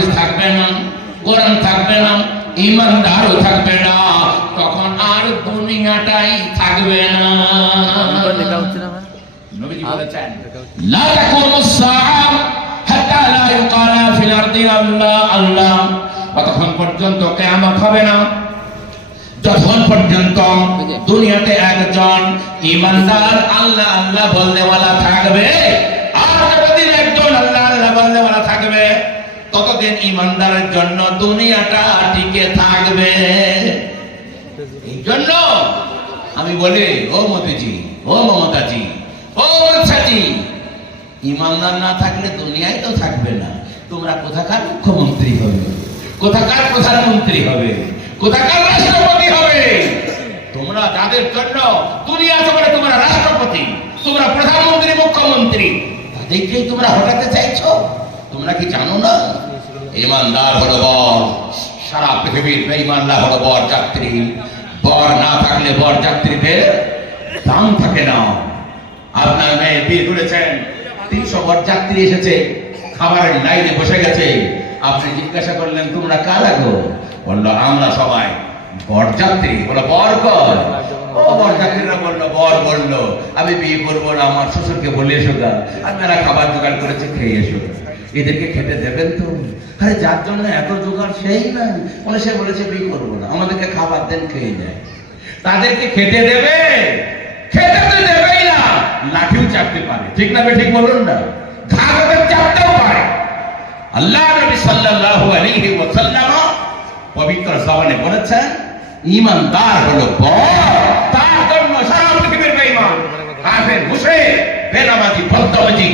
হাদিস থাকবে না, কোরআন থাকবে না, ঈমানদারও থাকবে না, তখন আর দুনিয়াটাই থাকবে না। নবীজি বলেছেন লা তাকুমুস সাআ হাত্তা লা ইউকালা ফিল আরদি আল্লাহ আল্লাহ, ততক্ষণ পর্যন্ত কিয়ামত হবে না যতক্ষণ পর্যন্ত দুনিয়াতে একজন ঈমানদার আল্লাহ আল্লাহ বলনেওয়ালা থাকবে। আর যতদিন একজন আল্লাহ আল্লাহ বলনেওয়ালা থাকবে ততদিন ঈমানদারের জন্য দুনিয়াটা টিকে থাকবে। এই জন্য আমি বলি, ও মোদিজি, ও মমতাজি, ও বাদশাজি, ঈমানদার না থাকলে দুনিয়ায় তো থাকবে না। তোমরা কোথাকার মুখ্যমন্ত্রী হবে, কোথাকার প্রধানমন্ত্রী হবে, কোথাকার রাষ্ট্রপতি হবে? তোমরা যাদের জন্য দুনিয়া চলে, তোমরা রাষ্ট্রপতি, তোমরা প্রধানমন্ত্রী, মুখ্যমন্ত্রী, তাদেরকেই তোমরা হটাতে চাইছো। তোমরা কি জানো না ঈমানদার হলো বর, সারা পৃথিবীর বেঈমানরা হলো বর যাত্রী। বর না থাকলে বর যাত্রীদের দাম থাকে না। আপনার মেয়ে বিয়ে করেছেন, 300 বর যাত্রী এসেছে, খাবারের লাইনে বসে গেছে। আপনি জিজ্ঞাসা করলেন তোমরা কারা গো? বললো আমরা সবাই বরযাত্রী। বলো বর কর? ও বরযাত্রীরা বললো বর বললো আমি বিয়ে করবো না, আমার শ্বশুরকে বলে এসো গা, আমি এরা খাবার জোগাড় করেছে, খেয়ে এসো। এদেরকে খেতে দেবেন তো? আরে যার জন্য এত জোগাড় সেই নাই, বলে সে বলেছে বিয়ে করবো না, আমাদেরকে খাবার দেন, খেয়ে যায়। তাদেরকে খেতে দেবে? খেতে তো দেবেই না, লাঠিও চাপতে পারে। ঠিক না বে? ঠিক বলুন না? ঘাড়ে চাপতেও পারে। আল্লাহ নবী সাল্লাল্লাহু আলাইহি ওয়াসাল্লাম পবিত্র জবানে বলেছেন ঈমানদার হলো বর, তার জন্য সারা পৃথিবীর বেঈমান, কাফের, মুশরিক, বেনামাজি, বদনামাজি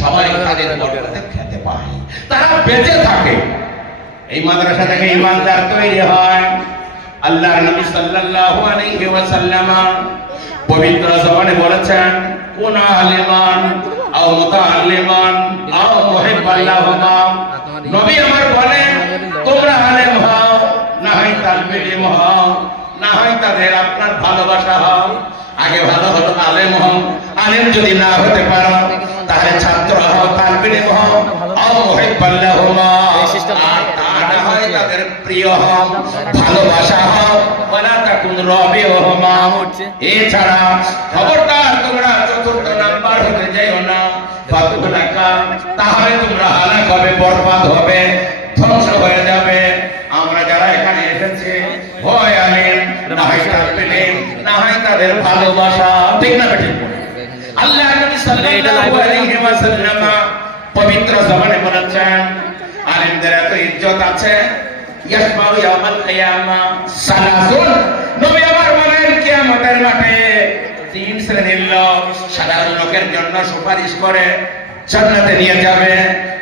সবাই তাদের বরকতে খেতে পায়, তারা বেঁচে থাকে। এই মাদ্রাসা থেকে ঈমানদার তৈরি হয়। আল্লাহ নবী সাল্লাল্লাহু আলাইহি ওয়াসাল্লাম পবিত্র জবানে বলেছেন কোন আলিমান আও মুতাআল্লিমান আও মুহিব্বান লাহুমা। নবী আমার বলেন তোমরা আলেম হও, না হয় তালবে ইলম হও, না হয় তাদের আপনার ভালোবাসা হও। আগে ভালো হলো আলেম হও, আলেম যদি না হতে পারো তাহলে ছাত্র হও, তালবে ইলম হও, আও মুহিব্বান লাহুমা, আর না হয় তাদের প্রিয় হও, ভালোবাসা হও। ওয়ালা তাকুন রাবিউহুমা, এছাড়া খবরদার তোমরা চতুর্থ নাম্বার হতে যাইও না। ফাতুলাকা, তাহলে তোমরা হালাক হবে, বরবাদ হবে, ধ্বংস হয়ে যাবে। আমরা যারা এখানে এসেছি হয় আলেম, না হয় তালবে ইলম, না হয় তাদের ভালোবাসা। ঠিক না ঠিক? আল্লাহ নবী সাল্লাল্লাহু আলাইহি ওয়াসাল্লাম পবিত্র জবানে বলেছেন আলেমদের এত ইজ্জত আছে। ইয়াসমাউ ইয়াউমাল কিয়ামা সালাসুন, নবী আমার বলেন কিয়ামতের মাঠে 3 শ্রেণীর লোক সাধারণ লোকের জন্য সুপারিশ করে জান্নাতে নিয়ে যাবে।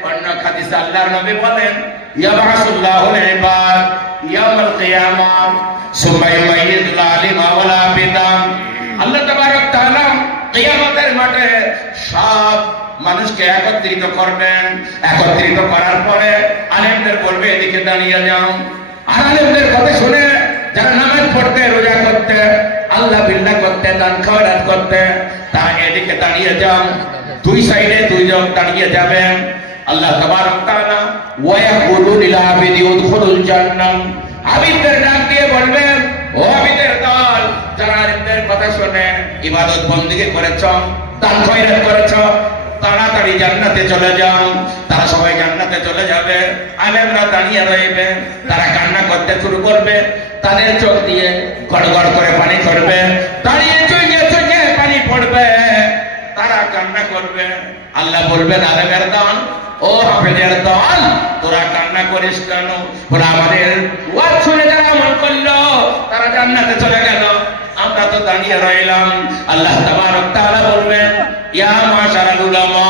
অন্য হাদিসে আল্লাহর নবী বলেন ইয়াবাসুল্লাহুল ইবাদ ইয়াউমাল কিয়ামা সুম্মা ইউমাইয়িদুল আলিমা ওয়াল আবিদা। আল্লাহ তাবারক তাআলা কিয়ামতের মাঠে সব মানুষকে একত্রিত করবেন। একত্রিত করার পরে আলেমদের বলবে এদিকে দাঁড়িয়ে যাও। আর আলেমদের কথা শুনে যারা নামাজ পড়তে, রোজা করতে, আল্লাহ বিল্লাহ করতে, দান খয়রাত করতে, তারা এদিকে দাঁড়িয়ে যাও। দুই সাইডে দুইজন দাঁড়িয়ে যাবেন। আল্লাহ তাবারক তাআলা ওয়া ইয়াকুলু লিল আবিদি উদখুলুল জান্নাহ, আবিদদের ডাক দিয়ে বলবেন ও আবিদের দল, যারা আলেমদের কথা শুনে ইবাদত বندگی করেছো, দান খয়রাত করেছো, তাড়াতাড়ি জান্নাতে চলে যাও। তারা সবাই জান্নাতে চলে যাবে। আলেমরা দাঁড়িয়ে রইবে, তারা কান্না করতে শুরু করবে, তাদের চোখ দিয়ে গড়গড় করে পানি পড়বে, দাঁড়িয়ে চুইয়ে চুইয়ে পানি পড়বে, তারা কান্না করবে। আল্লাহ বলবেন আলেমের দল, ও হাফেজের দল, তোরা কান্না করিস কেন? ওরা আমাদের ওয়াজ শুনে যারা আমল করলো তারা জান্নাতে চলে গেল, আমরা তো দাঁড়িয়ে রইলাম। আল্লাহ তাবারক তাআলা বলবেন ইয়া মাশারাল উলামা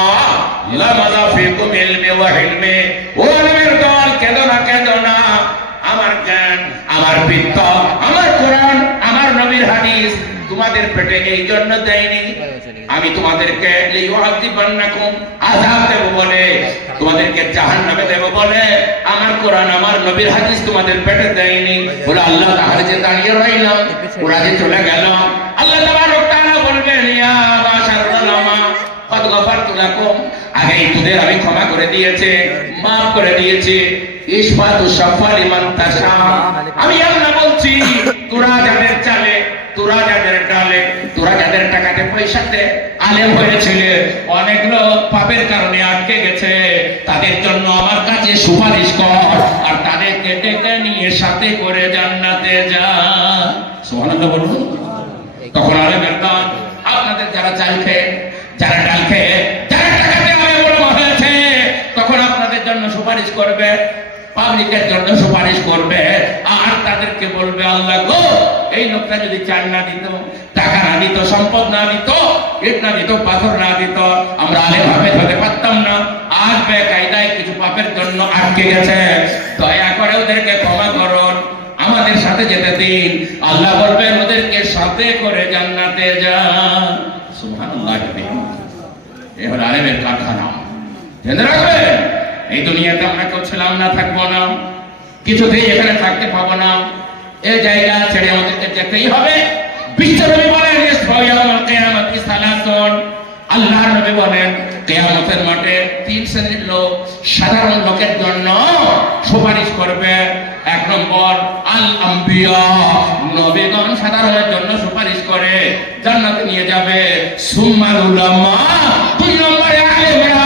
লামাযা ফিকুম ইলমি ওয়া হিলমি, ও আলেমের দল কেঁদো না, আমার জ্ঞান, আমার বিদ্য, আমার কোরআন, আমার নবীর হাদিস তোমাদের পেটে এই জন্য দেয়নি। আমি তোমাদেরকে লিউআযিবান্নাকুম, আযাব দেব বলে, তোমাদেরকে জাহান্নামে দেব বলে আমার কোরআন, আমার নবীর হাদিস তোমাদের পেটে দেয়নি। বলে আল্লাহ তাহলে যে দাঁড়িয়ে রইলাম, ওরা যে চলে গেল। আল্লাহ তাবারক তাআলা বলবেন ইয়া মাশারাল উলামা কদ গফারতু লাকুম, আগেই তোদের আমি ক্ষমা করে দিয়েছি, মাফ করে দিয়েছি। ইসমাতু শাফালি মান তাশা। আমি আল্লাহ বলছি, তোরা যাদের চালে, তোরা যাদের ডালে, তোরা যাদের টাকাতে পয়সাতে আলেম হয়েছিলে, অনেক লোক পাপের কারণে আটকে গেছে, তাদের জন্য আমার কাছে সুপারিশ কর, আর তাদেরকে ডেকে নিয়ে সাথে করে জান্নাতে যা। সুবহানাল্লাহ বলুন। তখন আলেমের দান আপনাদের যারা চাল খেয়ে, যারা ডাল খেয়ে, যারা টাকাতে আলেম বড় হয়েছে, তখন আপনাদের জন্য সুপারিশ করবে, পাবলিকের জন্য সুপারিশ করবে, আর তাদেরকে বলবে, আল্লাহ গো, এই লোকটা যদি চাল না দিত, টাকা না দিত, সম্পদ না দিত, ইট না দিত, পাথর না দিত, আমরা আলেম হাফেজ হতে পারতাম না। আজ বেকায়দায় কিছু পাপের জন্য আটকে গেছে, দয়া করে ওদেরকে ক্ষমা করুন, আমাদের সাথে যেতে দিন। আল্লাহ বলবেন, ওদেরকে সাথে করে জান্নাতে যা। সুবহানাল্লাহ। এই হলো আলেমের কারখানা। জেনে রাখবেন, এই দুনিয়াতে আমরা কেউ ছিলাম না, থাকবো না, কিছুতেই এখানে থাকতে পাবো না। এই জায়গা ছেড়ে আমাদেরকে যেতেই হবে। বিশ্বনবী বলেন, ইয়াউমুল কিয়ামাতি সালাসুন। আল্লাহর নবী বলেন, কিয়ামতের মাঠে তিন শ্রেণীর লোক সাধারণ লোকের জন্য সুপারিশ করবে। এক নম্বর, আল আম্বিয়া, নবীগণ সাধারণের জন্য সুপারিশ করে জান্নাতে নিয়ে যাবে। সুম্মাল উলামা, দুই নম্বরে আলেমরা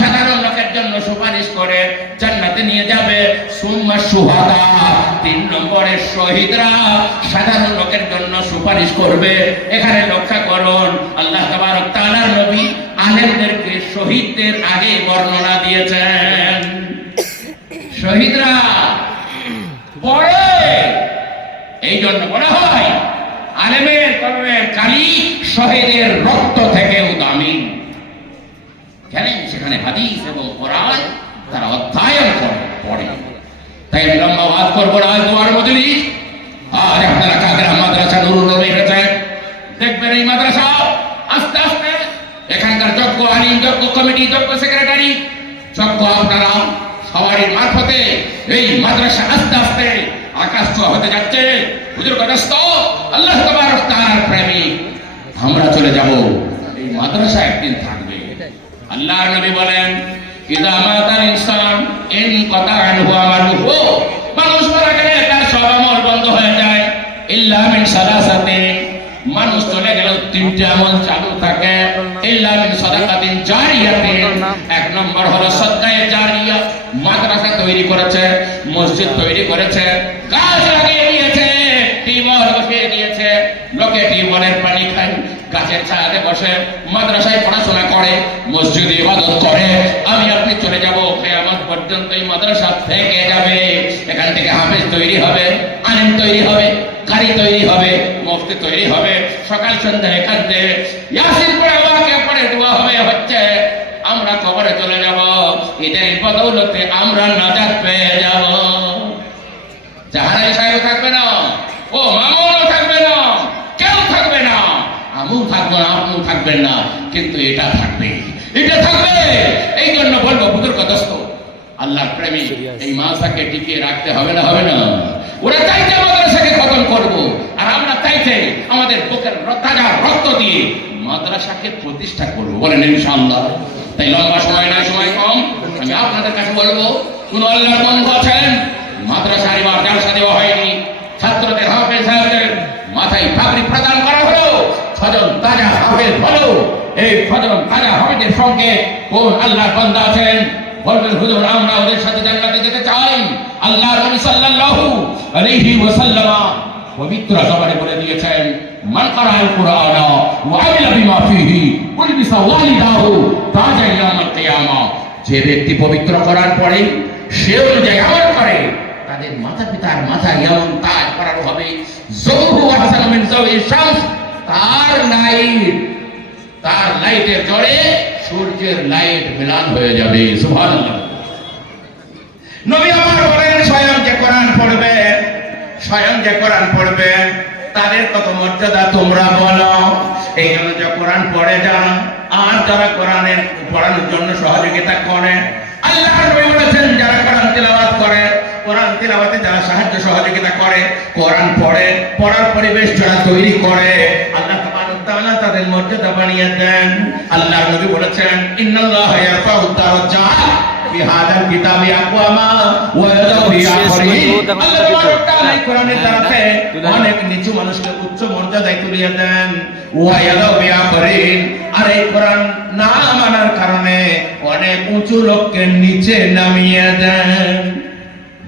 সাধারণ লোকের জন্য সুপারিশ করে জান্নাতে নিয়ে যাবে। সুম্মা শুহাদা, তিন নম্বরে শহীদরা সাধারণ লোকের জন্য সুপারিশ করবে। এখানে লক্ষ্য করুন, আল্লাহ তাবারক তাআলার নবী আলেমদেরকে শহীদদের আগে বর্ণনা দিয়েছেন। শহীদরা পরে, এই জন্য বলা হয় আলেমের কলমের কালি শহীদের রক্ত থেকেও দামি। জানেন, সেখানে হাদিস এবং কোরআন তারা অধ্যয়ন পড়ে। তাই আমি লম্বা ওয়াজ করবো না, তোমার মজলিস। আর আপনারা কাদের মাদ্রাসা নুরুল নবী হয়েছেন, দেখবেন এই মাদ্রাসা আস্তে আস্তে এখানকার যোগ্য আলিম, যোগ্য কমিটি, যোগ্য সেক্রেটারি, যোগ্য আপনারা সবারই মারফতে এই মাদ্রাসা আস্তে আস্তে আকাশ ছোঁয়া হতে যাচ্ছে। হুজুর কদস্ত আল্লাহ তাবারক তাআলার প্রেমিক আমরা চলে যাব, এই মাদ্রাসা একদিন থাকবে। আল্লাহর নবী বলেন, ইদা মাতাল ইনসান ইনকাতা আনহু আমালুহু, মানুষ মারা গেলে তার সব আমল বন্ধ হয়ে যায়। ইল্লা মিন সালাসাতিন, মানুষ চলে গেল তিনটি আমল চালু থাকে। ইল্লা মিন সাদাকাতিন জারিয়াতিন, এক নম্বর হলো সাদকায়ে জারিয়া, মাদ্রাসা তৈরি করেছে, মসজিদ তৈরি করেছে, গাছ লাগিয়ে দিয়েছে, টিউবওয়েল বসিয়ে দিয়েছে, লোকে টিউবওয়েলের পানি খায়, গাছের ছায়াতে বসে মাদ্রাসায় পড়াশোনা করে, মসজিদে ইবাদত করে। আমি আপনি চলে যাব, কিয়ামত পর্যন্ত এই মাদ্রাসা থেকে যাবে। এখান থেকে হাফেজ তৈরি হবে, আলেম তৈরি হবে, কারি তৈরি হবে, মুফতি তৈরি হবে। সকাল সন্ধ্যা এখান থেকে ইয়াসিন পড়ে, ওয়াকিয়া পড়ে, দোয়া হবে হচ্ছে। আমরা কবরে চলে যাব, এদের বদৌলতে আমরা নাজাত পেয়ে যাব। জাহানাই সাহেব থাকবে না, ও মামুনও থাকবে না, কেউ থাকবে না, আমিও থাকবো না, আপনিও থাকবেন না, কিন্তু এটা থাকবে, এটা থাকবে। এই জন্য বলবো, হুজুর কদস্ত আল্লাহর প্রেমিক, এই মাদ্রাসাকে টিকিয়ে রাখতে হবে না, হবে না? ওরা চাইছে মাদ্রাসাকে খতম করবো, আর আমরা চাইছে আমাদের বুকের তাজা রক্ত দিয়ে মাদ্রাসাকে প্রতিষ্ঠা করবো। বলেন ইনশাআল্লাহ। তাই লম্বা সময় নয়, সময় কম, আমি আপনাদের কাছে বলবো, কোন আল্লাহর বন্ধু আছেন, মাদ্রাসার এবার জালসা দেওয়া হয়নি, ছাত্রদের হাফেজ সাহেবদের মাথায় পাগড়ি প্রদান করা হলো, ছজন তাজা হাফেজ হলো। এই ছজন তাজা হাফেজের সঙ্গে কোন আল্লাহর বান্দা আছেন, বলবেন হুজুর আমরা ওদের সাথে জান্নাতে যেতে চাই। আল্লাহর নবী সাল্লাল্লাহু আলাইহি ওয়াসাল্লাম পবিত্র জবানে বলে দিয়েছেন, মান কারাআল কুরআনা ওয়া আমিলা বিমা ফিহি উলবিসা ওয়ালিদাহু তাজা ইয়াউমাল কিয়ামা। যে ব্যক্তি পবিত্র কোরআন পড়ে, সে অনুযায়ী আমল করে, তাদের মাতা পিতার মাথায় এমন তাজ পরানো হবে, যৌহু আহসানু মিন যাওয়িশ শামস, তার লাইটের জড়ে সূর্যের লাইট মিলান হয়ে যাবে। সুবহানাল্লাহ। নবী আমার বলেন, স্বয়ং যে কোরআন পড়বে, স্বয়ং যে কোরআন পড়বে, তাদের কত মর্যাদা তোমরা বলো। এই জন্য যে কোরআন পড়ে যান, আর যারা কোরআনের পড়ানোর জন্য সহযোগিতা করে, আল্লাহর নবী বলেছেন, যারা কোরআন তিলাওয়াত করে, কোরআন তিলাওয়াতে যারা সাহায্য সহযোগিতা করে, কোরআন পড়ে, পড়ার পরিবেশ যারা তৈরি করে, আল্লাহ তাবারক তাআলা তাদের মর্যাদা বাড়িয়ে দেন। আল্লাহর নবী বলেছেন ইন্নাল্লাহা ইয়ারফাউ দারাজাত বিহাদাল কিতাবি আকওয়ামা ওয়া ইয়াদাউ বিআখরিন। আল্লাহ তাবারক তাআলা এই কোরআনের দ্বারাতে অনেক নিচু মানুষকে উচ্চ মর্যাদায় তুলিয়ে দেন। ওয়া ইয়াদাউ বিআখরিন, আর এই কোরআন না মানার কারণে অনেক উঁচু লোককে নিচে নামিয়ে দেন।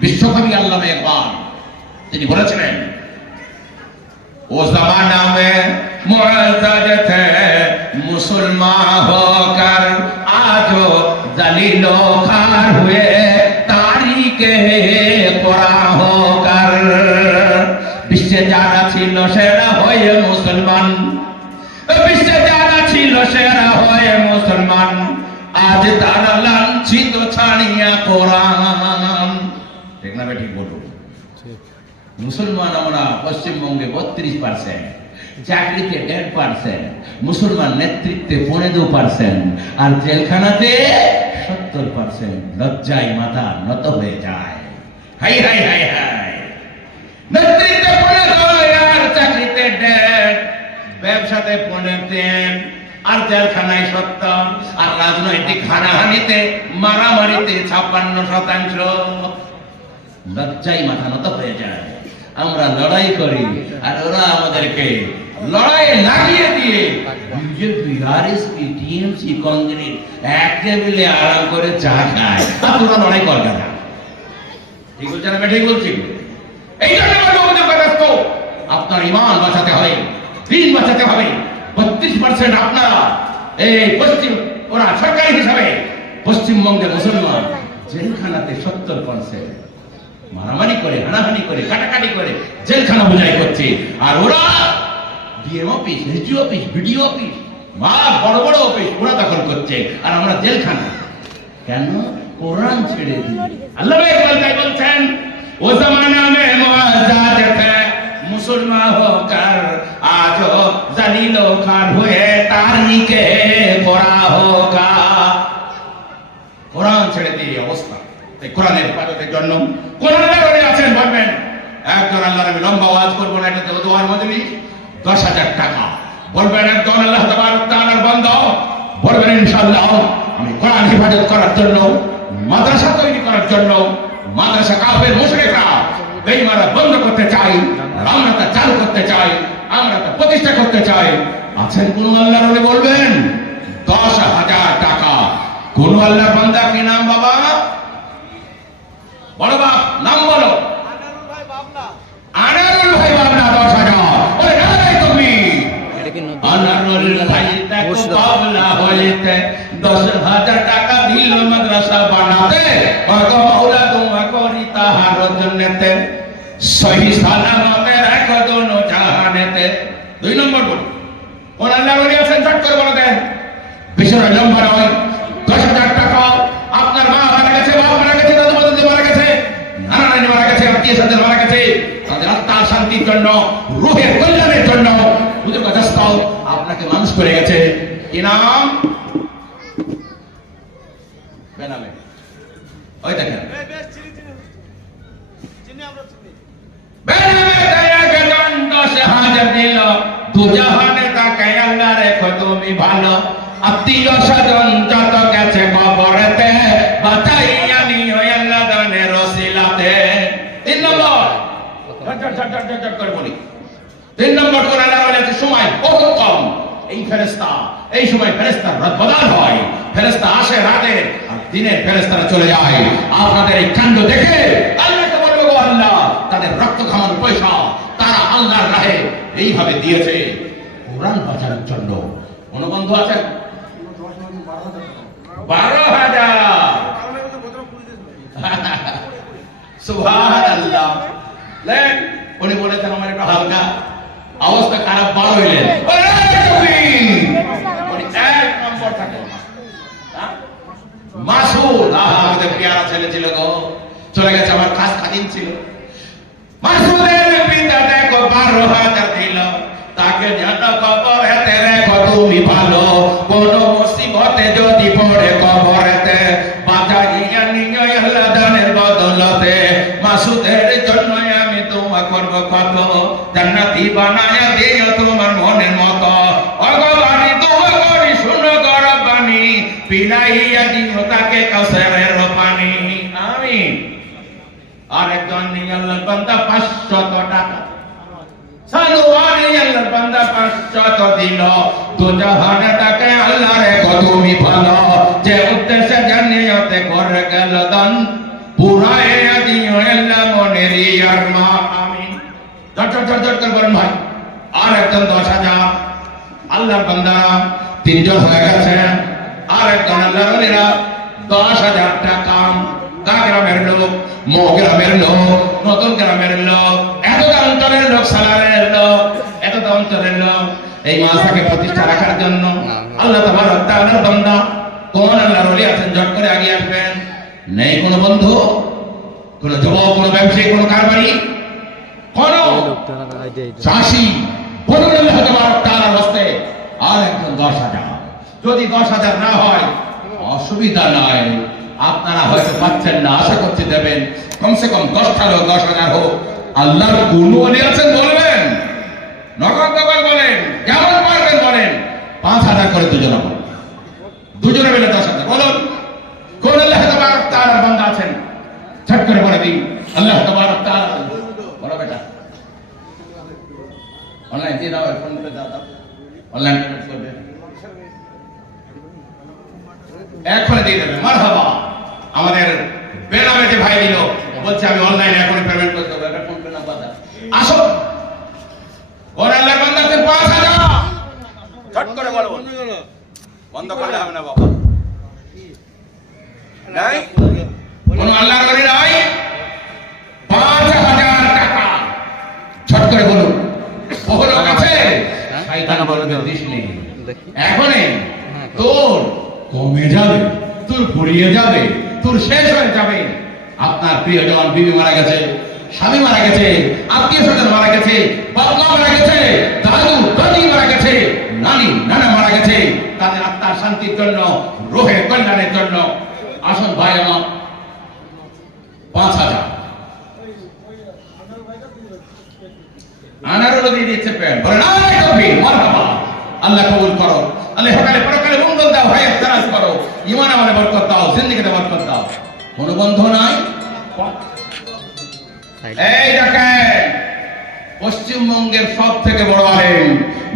বিশ্বকবি আল্লামা ইকবাল তিনি বলেছিলেন वो जमाना में मुअज़्ज़ज़ थे मुसलमान होकर आज जलीलो खार हुए तारीके कुरान होकर। বিশ্বে যারা ছিল সেরা হয়ে মুসলমান, বিশ্বে যারা ছিল সেরা হয়ে মুসলমান, আজ তারা লাঞ্ছিত ছাড়িয়া কোরআন। ঠিক না ঠিক বলবো? মুসলমান আমরা পশ্চিমবঙ্গে 32%, চাকরিতে 1.5%, মুসলমান নেতৃত্বে 2.5%, আর জেলখানাতে 70%। লজ্জায় মাথা নত হয়ে যায়। হাই হাই হাই হাই, নেতৃত্বে 2.2 আর চাকরিতে 1.5, ব্যবসাতে 2.3 আর জেলখানায় 70, আর রাজনৈতিক হানাহানিতে মারামারিতে 56%। লজ্জায় মাথা নত হয়ে যায়। আমরা লড়াই করি আর ওরা আমাদেরকে লড়াই লাগিয়ে দিয়ে বিজেপি, আরএসপি, টিএমসি, কংগ্রেস এক টেবিলে আরাম করে চা খায়, আর তোরা লড়াই কর কেন? ঠিক বলছেন? আমি ঠিক বলছি? এই জন্য আপনার ইমান বাঁচাতে হবে, দিন বাঁচাতে হবে। 32% আপনারা এই পশ্চিম, ওরা সরকারি হিসাবে পশ্চিমবঙ্গের মুসলমান জেলখানাতে 70%। মারামারি করে, হানাহানি করে, কাটাকাটি করে জেলখানা বোঝাই করছে। আর ওরা DM office, SD office, BDO office, বড় বড় অফিস ওরা দখল করছে, আর আমরা জেলখানা। কেন? কোরআন ছেড়ে দিই। আল্লাহ বলছেন ও জামানা মে মুআজ্জাজ थे মুসলমান হোকর আজ জালিল খান হয়ে তারিকে কোরআন হোগা। কোরআন ছেড়ে দিয়ে অবস্থা। এই কোরআনের হেফাজতের জন্য কোরআনের ওরে আছেন বলবেন একজন আল্লাহর আমি লম্বা ওয়াজ করব না, এটা তো দোয়ার মজলিস, 10,000 টাকা। বলবেন একজন আল্লাহ তাবারক তাআলার বান্দা, বলবেন ইনশাআল্লাহ আমি কোরআন হেফাজত করার জন্য, মাদ্রাসা তৈরি করার জন্য, মাদ্রাসা কাফের মুশরিকরা বেঈমানরা বন্ধ করতে চাই, আমরা তা চালু করতে চাই, আমরা তা প্রতিষ্ঠা করতে চাই। আছেন কোন আল্লাহর ওরে? বলবেন 10,000 টাকা। কোন আল্লাহর বান্দা? কি নাম বাবা? বড় বাপ নাম বলো। আনারুল ভাই বাবনা 10,000। ওরে নাই তুমি আনারুল ভাই দেখো বাবলা হইতে 10,000 টাকা দিল মাদ্রাসা বানাতে, মাগো মাওলা তোমা করি তাহার জন্নতে, সহি সালামতে রাখো দোনো জাহানেতে। 2 নম্বর বল। কোন আল্লাহর ওলি আছেন? চট করে বলে দেন। বিষয় নম্বর হয় 10,000 টাকা। আপনার মা মারা গেছে, বাপ মারা গেছে, দাদু দাদি মারা গেছে, নানা নানি মারা গেছে, আত্মীয় স্বজন মারা গেছে, তাদের আত্মার শান্তির জন্য, রূহের কল্যাণের জন্য হুজুর কাছে আপনাকে মানুষ করে গেছে। কি নাম? বেনামে। ওই দেখেন বেনামে দয়াকে জন 10,000 দিল, দুজাহানে তাকে আল্লাহ রেখো তুমি ভালো। আত্মীয় স্বজন যত গেছে কবরেতে, বাঁচাইয়া নিও আল্লাহ দানের ওসিলাতে। 3 নম্বর করে বলি। 3 নম্বর কোন আল্লাহর ওলি আছে সময় বহুত কম। এই ফেরেশতা, এই সময় ফেরেশতার বদল হয়, ফেরেশতা আসে রাতে আর দিনের ফেরেশতারা চলে যায়। আপনাদের এই কাণ্ড দেখে আল্লাহকে বলবো গো আল্লাহ, তাদের রক্ত খাওয়ার পয়সা তারা আল্লাহর রাহে এইভাবে দিয়েছে কোরআন বাঁচানোর জন্য। কোন বন্ধু আছেন? 12,000। সুবহানাল্লাহ। লেন উনি বলেছেন আমার একটু হালকা অবস্থা খারাপ, বড় হইলেন উনি 1 নম্বর থাকে মাসুদ। আমাদের পেয়ারা ছেলে ছিল গো, চলে গেছে, আমার খাস খাদিম ছিল। মাসুদের পিতা দেখো 12,000 দিল, তাকে যত কবরেতে রেখো তুমি ভালো। কোন মুসিবতে যদি পড়ে কবরেতে, বাঁচাইয়া নিও আল্লাহ দানের বদলতে। মাসুদের জন্য আমি তোমা করব কত, জান্নাতি বানায়া দিও তোমার মনের মতো। পিলাইয়া দিও তাকে কাউসারের পানি। আমিন। আরেকজন আল্লাহর বান্দা 500 টাকা সালোয়ারে আল্লাহর বান্দা 500 দিল। তো জাহানে তাকে আল্লাহরে কতমি ভালো যে উদ্দেশ্যে জানিয়াতে করে গেল দান পুরাইয়া দিও আল্লাহ মনেরই আরমান। আমিন। জট করে বলেন ভাই। আরেকজন 10,000 আল্লাহর বান্দা 3 জন হয়ে গেছে। আরেকজন আল্লাহর ওলিরা 10,000 টাকা। গ্রামের লোক, গ্রামের লোক, নতুন গ্রামের লোক, এতটা অঞ্চলের লোক, সালারের লোক, এতটা অঞ্চলের লোক এই মাদ্রাসাকে প্রতিষ্ঠা রাখার জন্য আল্লাহ তাবারক তাআলার বান্দা কোন আল্লাহর ওলি আছেন জট করে এগিয়ে আসবেন? নেই কোনো বন্ধু, কোন যুবক, কোন ব্যবসায়ী, কোন কারবারি, কোন চাষি, কোন আল্লাহ তাবারক তাআলার হস্তে আর একজন 10,000। যদি 10,000 না হয় অসুবিধা নাই, আপনারা হয়তো পাচ্ছেন না, আশা করতে দেবেন কমসে কম 10টা হোক, 10,000 হোক। আল্লাহর কোন ওলি আছেন বলবেন, নগদ বলেন, যেমন পারবেন বলেন। 5,000 করে দুজনে বলেন, দুজনে মিলে 10,000 বলুন। কোন আল্লাহ তাবারক তাআলার বান্দা আছেন ঝট করে বলে দিন আল্লাহ তাবারক তাআলা। বলো বেটা, অনলাইন দিয়ে দাও, ফোন করে দাও, অনলাইন পেমেন্ট করবে, এখনই দিয়ে দেবে। মারহাবা। আমাদের বেনামে যে ভাই দিল বলছে আমি অনলাইনে এখনই পেমেন্ট করতে হবে, এটা ফোন পে নাম্বার দাও। আসো, ওর আল্লাহর বান্দা আছে 5,000। ঝট করে বলো, বন্ধ করলে হবে না বাবা। নাই কোন আল্লাহর ওলি নাই? 5,000 টাকা। ঝট করে বলুন। ওর কাছে শয়তান বলবে দিস নেই, এখনই তোর কমে যাবে, তোর ফুরিয়ে যাবে, তোর শেষ হয়ে যাবে। আপনার প্রিয়জন, বিবি মারা গেছে, স্বামী মারা গেছে, আত্মীয় স্বজন মারা গেছে, বাবা মারা গেছে, দাদু দাদি মারা গেছে, নানি নানা মারা গেছে। তাদের আত্মার শান্তির জন্য, রোহের কল্যাণের জন্য আসুন ভাই আমার 5,000 আনারও দিয়ে দিচ্ছে পেন। বলেন মারহাবা। আল্লাহ কবুল করো, আল্লাহ সকালে পরকালে মঙ্গল দাও, ভাই তারাজ করো, ঈমান আমলে বরকত দাও, জিন্দেগিতে বরকত দাও। কোন বন্ধু নাই? এই দেখেন পশ্চিমবঙ্গের সবথেকে বড় আলেম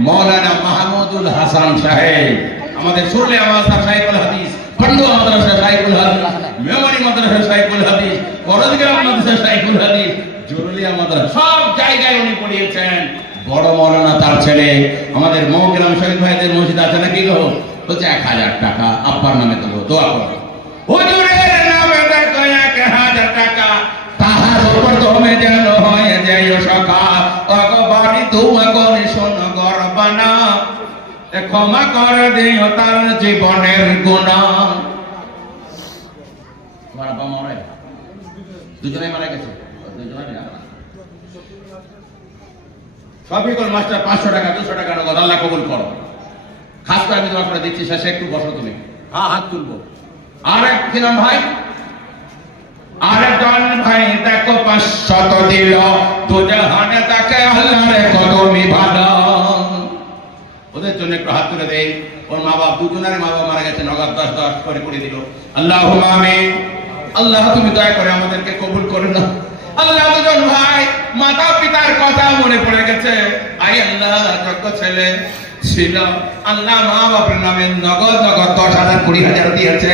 মাওলানা মাহমুদুল হাসান সাহেব, আমাদের সুরলিয়া মাদ্রাসা শাইখুল হাদিস, পান্ডুয়া মাদ্রাসা শাইখুল হাদিস, মেমরি মাদ্রাসা শাইখুল হাদিস, করজগ্রাম মাদ্রাসা শাইখুল হাদিস, জুরুলিয়া মাদ্রাসা, সব জায়গায় উনি পড়িয়েছেন। বড় মাওলানা তার ছেলে আমাদের মহগ্রাম শহীদ ভাইদের মসজিদ আছে নাকি গো, বলছে 1,000 টাকা আব্বার নামে দেবো, দোয়া করো। হুজুরের নামে দেখো 1,000 টাকা, তাহার উপর তুমি যেন হয়ে যাইও সখা, অগবাড়ি তোমাকে শোনো গর্বানা, ক্ষমা করে দিও তার জীবনের গুনাহ। তোমার আব্বা মারা গেছে, দুজনে মারা গেছে, দুজনে শফিকুল মাস্টার 500 টাকা 200 টাকা নগদ, আল্লাহ কবুল করো। খাস করে আমি দোয়া করে দিচ্ছি, শেষে একটু বসো তুমি, হাত তুলবো। আরেকজন ভাই, আরেকজন ভাই দেখো 500 দিল, দুজাহানে তাকে আল্লাহর কদমি ভালো। ওদের জন্য একটু হাত তুলে দেই। ওর মা বাপ, দুজনের মা বাবা মারা গেছে, নগদ 10 করে দিল। আল্লাহুম্মা আমিন। আল্লাহ তুমি দয়া করে আমাদেরকে কবুল করে নাও। আল্লাহ দুজন ভাই মাতা পিতার কথা মনে পড়ে গেছে, আই আল্লাহ যোগ্য ছেলে ছিল, আল্লাহ মা বাবার নামে নগদ 10,000 20,000 দিয়েছে।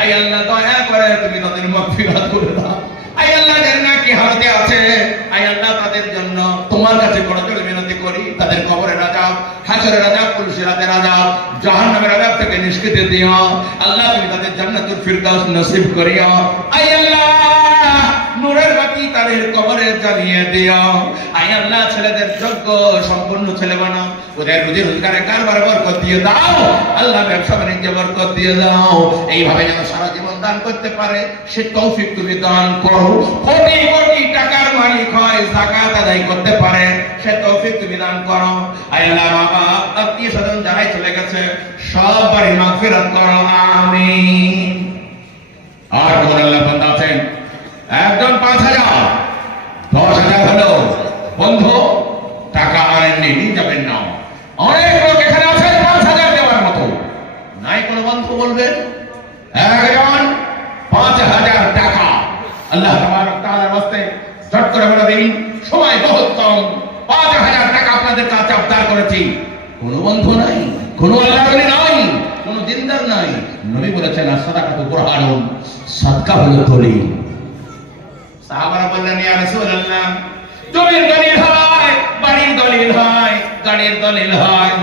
আই আল্লাহ দয়া করে তুমি তাদের মাগফিরাত করে দাও। আই আল্লাহ জান্নাত কি হালতে আছে, আই আল্লাহ তাদের জন্য তোমার কাছে বড় জোরে মিনতি করি, তাদের কবরের আযাব, হাশরের আযাব, পুলসিরাতের আযাব, জাহান্নামের আযাব থেকে নিষ্কৃতি দিও। আল্লাহ তুমি তাদের জান্নাতুল ফিরদাউস নসিব করিও। আই আল্লাহ নূরের বাতি তাদের কবরে জ্বালিয়ে দিও। আই আল্লাহ ছেলেদের যোগ্য সম্পূর্ণ ছেলে বানাও, ওদের রুজি রোজগারে কারবার বরকত দিয়ে দাও। আল্লাহ ব্যবসা বাণিজ্যে বরকত দিয়ে দাও। এইভাবে যেন সারা জীবন দান করতে পারে সে তৌফিক তুমি দান করো। কোটি কোটি টাকার মালিক হয়, যাকাত আদায় করতে পারে সে তৌফিক তুমি দান করো। আই আল্লাহ মা বাপ আত্মীয় স্বজন যারাই চলে গেছে সবারই মাগফিরাত করো, আমিন। আর কোন আল্লাহ বান্দা আছেন? একজন 5,000, 10,000 হলো। বন্ধু টাকা আনেননি, নিয়ে যাবেন না। অনেক লোক এখানে আছে 5,000 দেওয়ার মতো নাই। কোন বন্ধু বলবেন দিন, সময় বহুত কম, 5,000 টাকা আপনাদের কাছে আবদার করেছি। কোন বন্ধু নাই, কোন আল্লাহর ওলি নাই, কোন দিনদার নাই। নবী বলেছেন সাদাকাতু বুরহানুন, সাদকা হলো দলিল। সাহাবারা বললেন ইয়া রাসূলুল্লাহ, জমির দলিল হয়, বাড়ির দলিল হয়, গাড়ির দলিল হয়,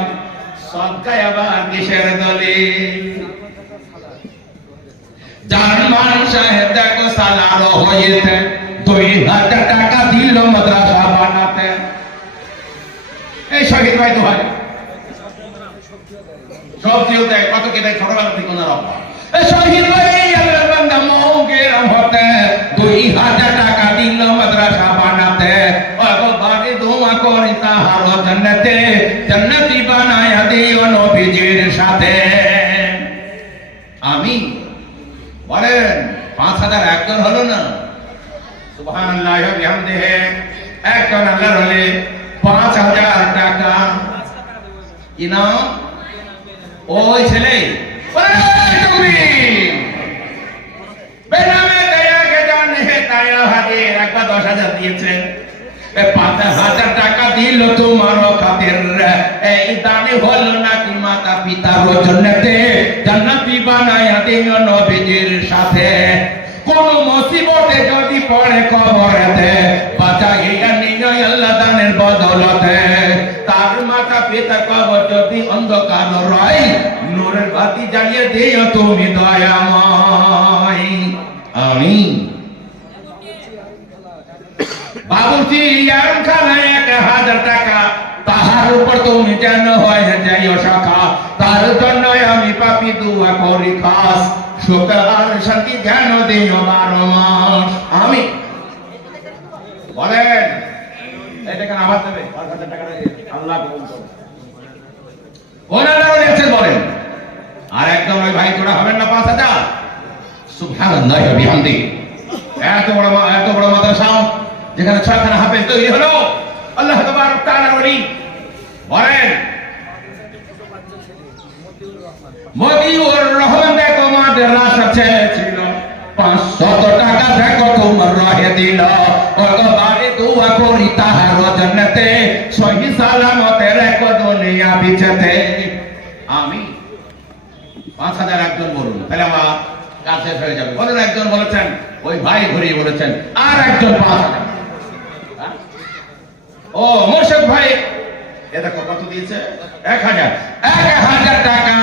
সাদকায় আবার কিসের দলিল? জানমান সাহেব দেখো সালার হয়েছে, 2,000 টাকা দিল মাদ্রাসা বানাতে। এই শহীদ ভাই 2,000 সবজিও দেয়, কত কে দেয় ছোটবেলা থেকে ওনার অভ্যাস। শহীদ ভাই আল্লাহর বান্দা মৌকের হতে 2,000 টাকা দিল মাদ্রাসা বানাতে। বাড়ি দোয়া করি তাহার জান্নাতে, জান্নাতি বানায়া দিও নবীজির সাথে। আমি বলেন 5,000 একজন হলো না? সুবহানাল্লাহি ওয়া বিহামদিহি, একজন আল্লাহর ওলি 5,000 টাকা। কি নাম? ওই ছেলে বেনামে দয়াকে জানে তায়া হাজির, একবার 10,000 দিয়েছে। 5,000 টাকা দিল তোমার খাতির, এই দানে হলো নাকি মাতা পিতার জন্নতে, জান্নাতি বানায়া দিও নবীজির সাথে। কোন মুসিবতে যদি পড়ে কবরেতে, বাঁচাইয়া নিও আল্লাহ দানের বদলতে। তার মাতা পিতা কবর যদি অন্ধকার রয়, নূরের বাতি জ্বালিয়ে দিও তুমি দয়াময়। আমিন। বাবুজি ইয়ার খানা 1,000 টাকা, তাহার উপর তুমি যেন হয়ে যাইও শাখা। তার জন্য আমি পাপি দোয়া করি খাস, সুখ আর শান্তি যেন দিও 12 মাস। আমি বলেন এই টাকা আবার দেবে 5,000 টাকা আল্লাহ কবুল করুন। ওনারা বলেছেন বলেন। আর একদম ওই ভাই তোরা হবেন না 5,000? সুবহানাল্লাহি ওয়া বিহামদিহি। এত বড় মাদ্রাসা যেখানে 6খানা হাফেজ তৈরি হলো, আল্লাহ তাবারক তাআলা ওলি বলেন মতিউর রহমান দেখো মাদ্রাসা ছিল 500 টাকা দেখো তোমার রহে দিল। ওগবারে দোয়া করি তাহার জান্নাতে, সহি সালামতে রেখো দুনিয়া বিচতে। আমি 5,000 একজন বলুন, তাহলে আমার কাজ শেষ হয়ে যাবে। বলেন একজন বলেছেন, ওই ভাই ঘুরিয়ে বলেছেন, আর একজন 5,000। ও মোর্শেদ ভাই এ দেখো কত দিয়েছে, 1,000 টাকা।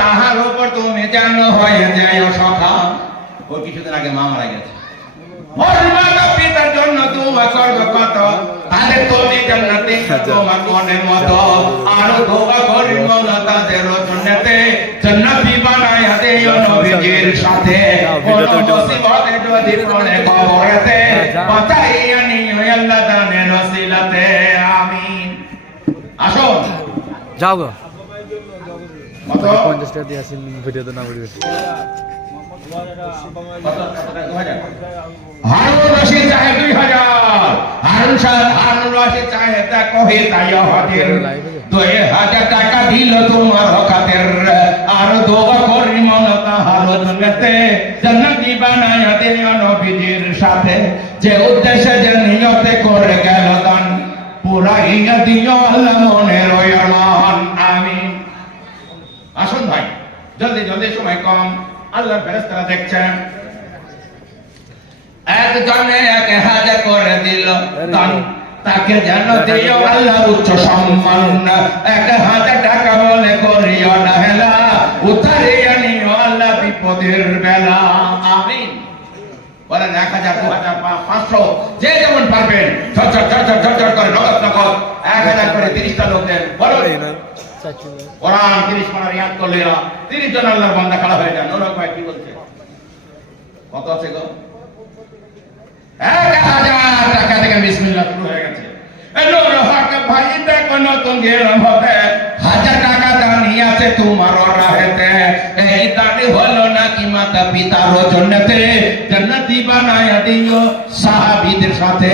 তাহার উপর তুমি যেন হয়ে যায় সখা। ওই কিছুদিন আগে মা মারা গেছে, ওর মাতা পিতার জন্য দোয়া করবে কত, তাদের তুমি জান্নাতে তোমার মনের মতো। আর দোয়া করি মোলা তাদের জান্নাতে, জান্নাতি বানায়া দিও নবীজির সাথে। কোন মুসিবতে যদি পড়ে কবরেতে, বাঁচাইয়া নিও আল্লাহ দানের ওসিলাতে। আমিন। আসুন যাও গো, কত 50 টাকা দিয়ে আসেন ভিডিওতে না ভিডিও। হারুন রশিদ সাহেব 2,000, হারুন রশিদ সাহেব দেখো হে তাই হাজির, 2,000 টাকা দিল তোমার খাতির। আর দোয়া করি মওলা তাহার জান্নাতে, জান্নাতি বানায়া দিও নবীজির সাথে। যে উদ্দেশ্যে যে নিয়তে করে গেল দান, পুরাইয়া দিও আল্লাহ মনের অরমান। আমিন। আসুন ভাই জলদি জলদি, সময় কম, আল্লাহর ফেরেশতারা দেখছেন। একজনে 1,000 করে দিল দান, তাকে যেন দিও আল্লাহ উচ্চ সম্মান। 1,000 টাকা বলে করিও না হেলা, উতারিয়া নিও আল্লাহ বিপদের বেলা। আমিন। বলেন 1,000, 2,000, 500 যে যেমন পারবেন ঝরঝর করে নগদ 1,000 করে 30টা লোক দেন। বলেন কোরআন 30 পারা ইয়াদ করলে 30 জন আল্লাহর বান্দা খাড়া হয়ে যান। নরক ভাই কি বলছে, কত আছে গো? 1,000 টাকা থেকে বিসমিল্লাহ শুরু হয়ে গেছে। নূর হক ভাই দেখো নতুন গেলাম হতে, 1,000 টাকা দানি আছে তোমার রাহেতে। এই দানি হলো নাকি মাতা পিতার জন্নতে, জান্নাতি বানায়া দিও সাহাবীদের সাথে।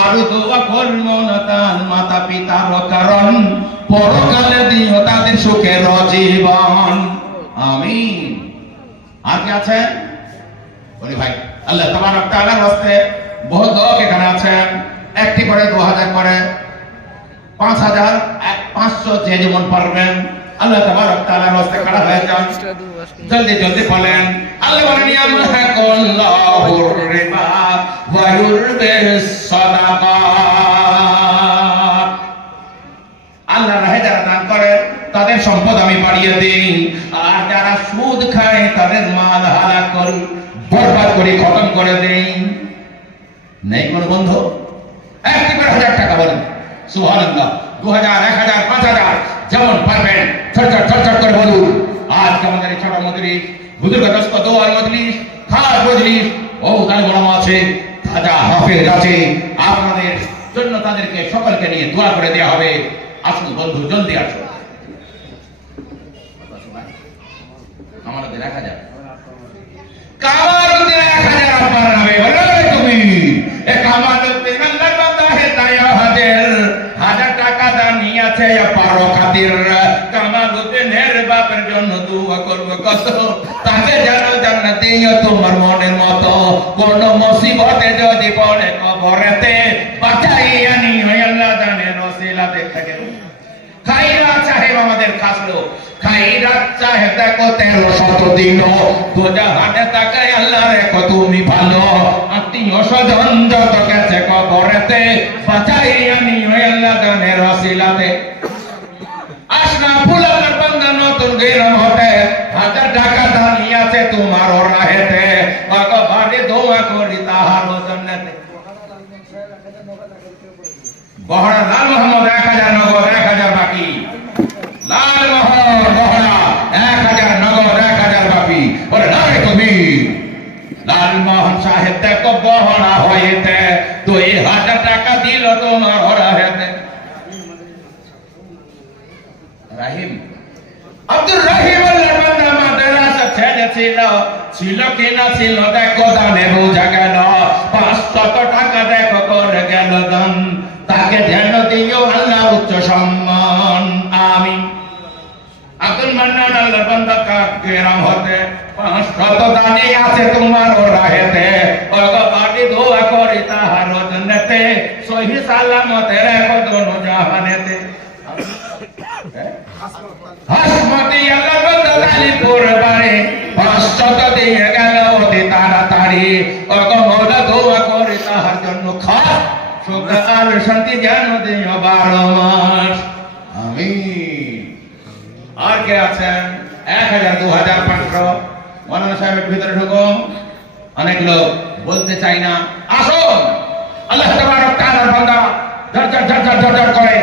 আর দোয়া করবো না তার মাতা পিতার কারণ, পরকালে দিও তাদের সুখের জীবন। আমিন। আর কি আছে বলি ভাই? আল্লাহ তাবারক তাআলার ওয়াস্তে বহু লোক এখানে আছেন, 5000 500 যে যেমন পারবেন আল্লাহ তাবারক তাআলার রাস্তায় খাড়া হয়ে যান জলদি জলদি বলেন আল্লাহ বলেন ইয়ামহাকুল্লাহুর রিবা ওয়া ইউরবিস সাদাকাত আল্লাহর রাহে যারা দান করে তাদের সম্পদ আমি বাড়িয়ে দেই আর যারা সুদ খায় তাদের মাল হালাক করি বরবাদ করে খতম করে দেই নেই কোন বন্ধু 1000 টাকা বলেন সুবহানাল্লাহ 2000 1000 5000 যেমন পারবেন ছটছট করে বলুন আজ আমাদের এই ছোট মজলিস বুজুর্গ দস্ত দোয়ার মজলিস খাস মজলিস ও তার গোলাম আছে তাজা হাফেজ আছে আপনাদের জন্য তাদেরকে সকলকে নিয়ে দোয়া করে দেওয়া হবে আসুন বন্ধু জলদি আসুন আমাদের 1000 কামারুদ্দিন 1000 আপনার নামে বলে তুমি এ কামারুদ্দিন আল্লাহর বান্দা হে তায়া হাজার 1000 টাকা দান নিয়েছে পারো খাতির কামারুদ্দিনের বাপের জন্য দোয়া করব কত তাকে জানো জান্নাতে তোমার মনের মতো কোন মুসিবতে যদি পড়ে কবরেতে বাঁচাইয়া নিও আল্লাহ জানে রসিলাতে থাকে খাইরাত সাহেব আমাদের খাস লোক খাইরাত সাহেব দেখো 1300 দিন গোজাহানে তাকায় আল্লাহ রেখো তুমি ভালো আত্মীয় স্বজন যত গেছে কবরেতে বাঁচাইয়া নিও আল্লাহ জানে রসিলাতে আসনা ফুলার বান্দা নতুন গেরাম হতে 1000 টাকা দানি আছে তোমার রাহেতে ভগবানে দোয়া করি তাহার জান্নাতে বহরা লাল মোহাম্মদ 1000 নগদ 1000 বাকি লাল মোহর বহরা 1000 নগদ 1000 বাকি বলে নারে তুমি লাল মোহন সাহেব দেখো বহরা হইতে 2000 টাকা দিল তোমার রাহেতে রাহিম আব্দুর রহিম আল্লাহর বান্দা মাদ্রাসা ছেড়েছিল ছিল কি না ছিল দেখো দানে বোঝা গেল 500 টাকা দেখো করে গেল দান তাকে যেন দিও আল্লাহ উচ্চ সম্মান আমিন আব্দুল মান্নান আল্লাহর বান্দা কাকেরাম হতে 500 দানে আছে তোমার রাহেতে ভগবানে দোয়া করি তাহার জান্নাতে সহি সালামতে রেখো দোনো জাহানেতে হাসমতি আল্লাহর বান্দা তালিপুর বাড়ি 500 দিয়ে গেল অতি তাড়াতাড়ি মওলা দোয়া করে তাহার জন্য খাস সুখ আর শান্তি যেন দিও 12 মাস আমিন আর কে আছেন 1000 2000 500 মাওলানা সাহেবের ভিতরে ঢুকো অনেক লোক বলতে চাই না আসুন আল্লাহ তাবারক তাআলার বান্দা ঝরঝর করে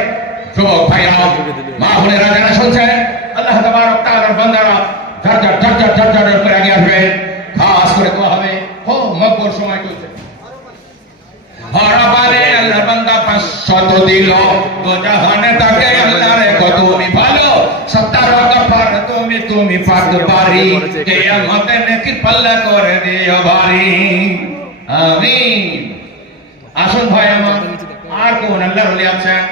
যুবক ভাইরা মা বোনেরা যারা শুনছেন আল্লাহ তাবারক তাআলার বান্দারা ঝরঝর করে আগে আসবে খাস করে দোয়া হবে ও মকবুল সময় চলছে হরবারে আল্লাহর বান্দা 500 দিল গোজাহানে তাকে আল্লাহ রেখো তুমি ভালো 17 গফার তুমি পাক পারি কিয়ামতে নেকি পাল্লা করে দিও ভারী আমিন আসুন ভাই আমার আর কোন আল্লাহর ওলি আছেন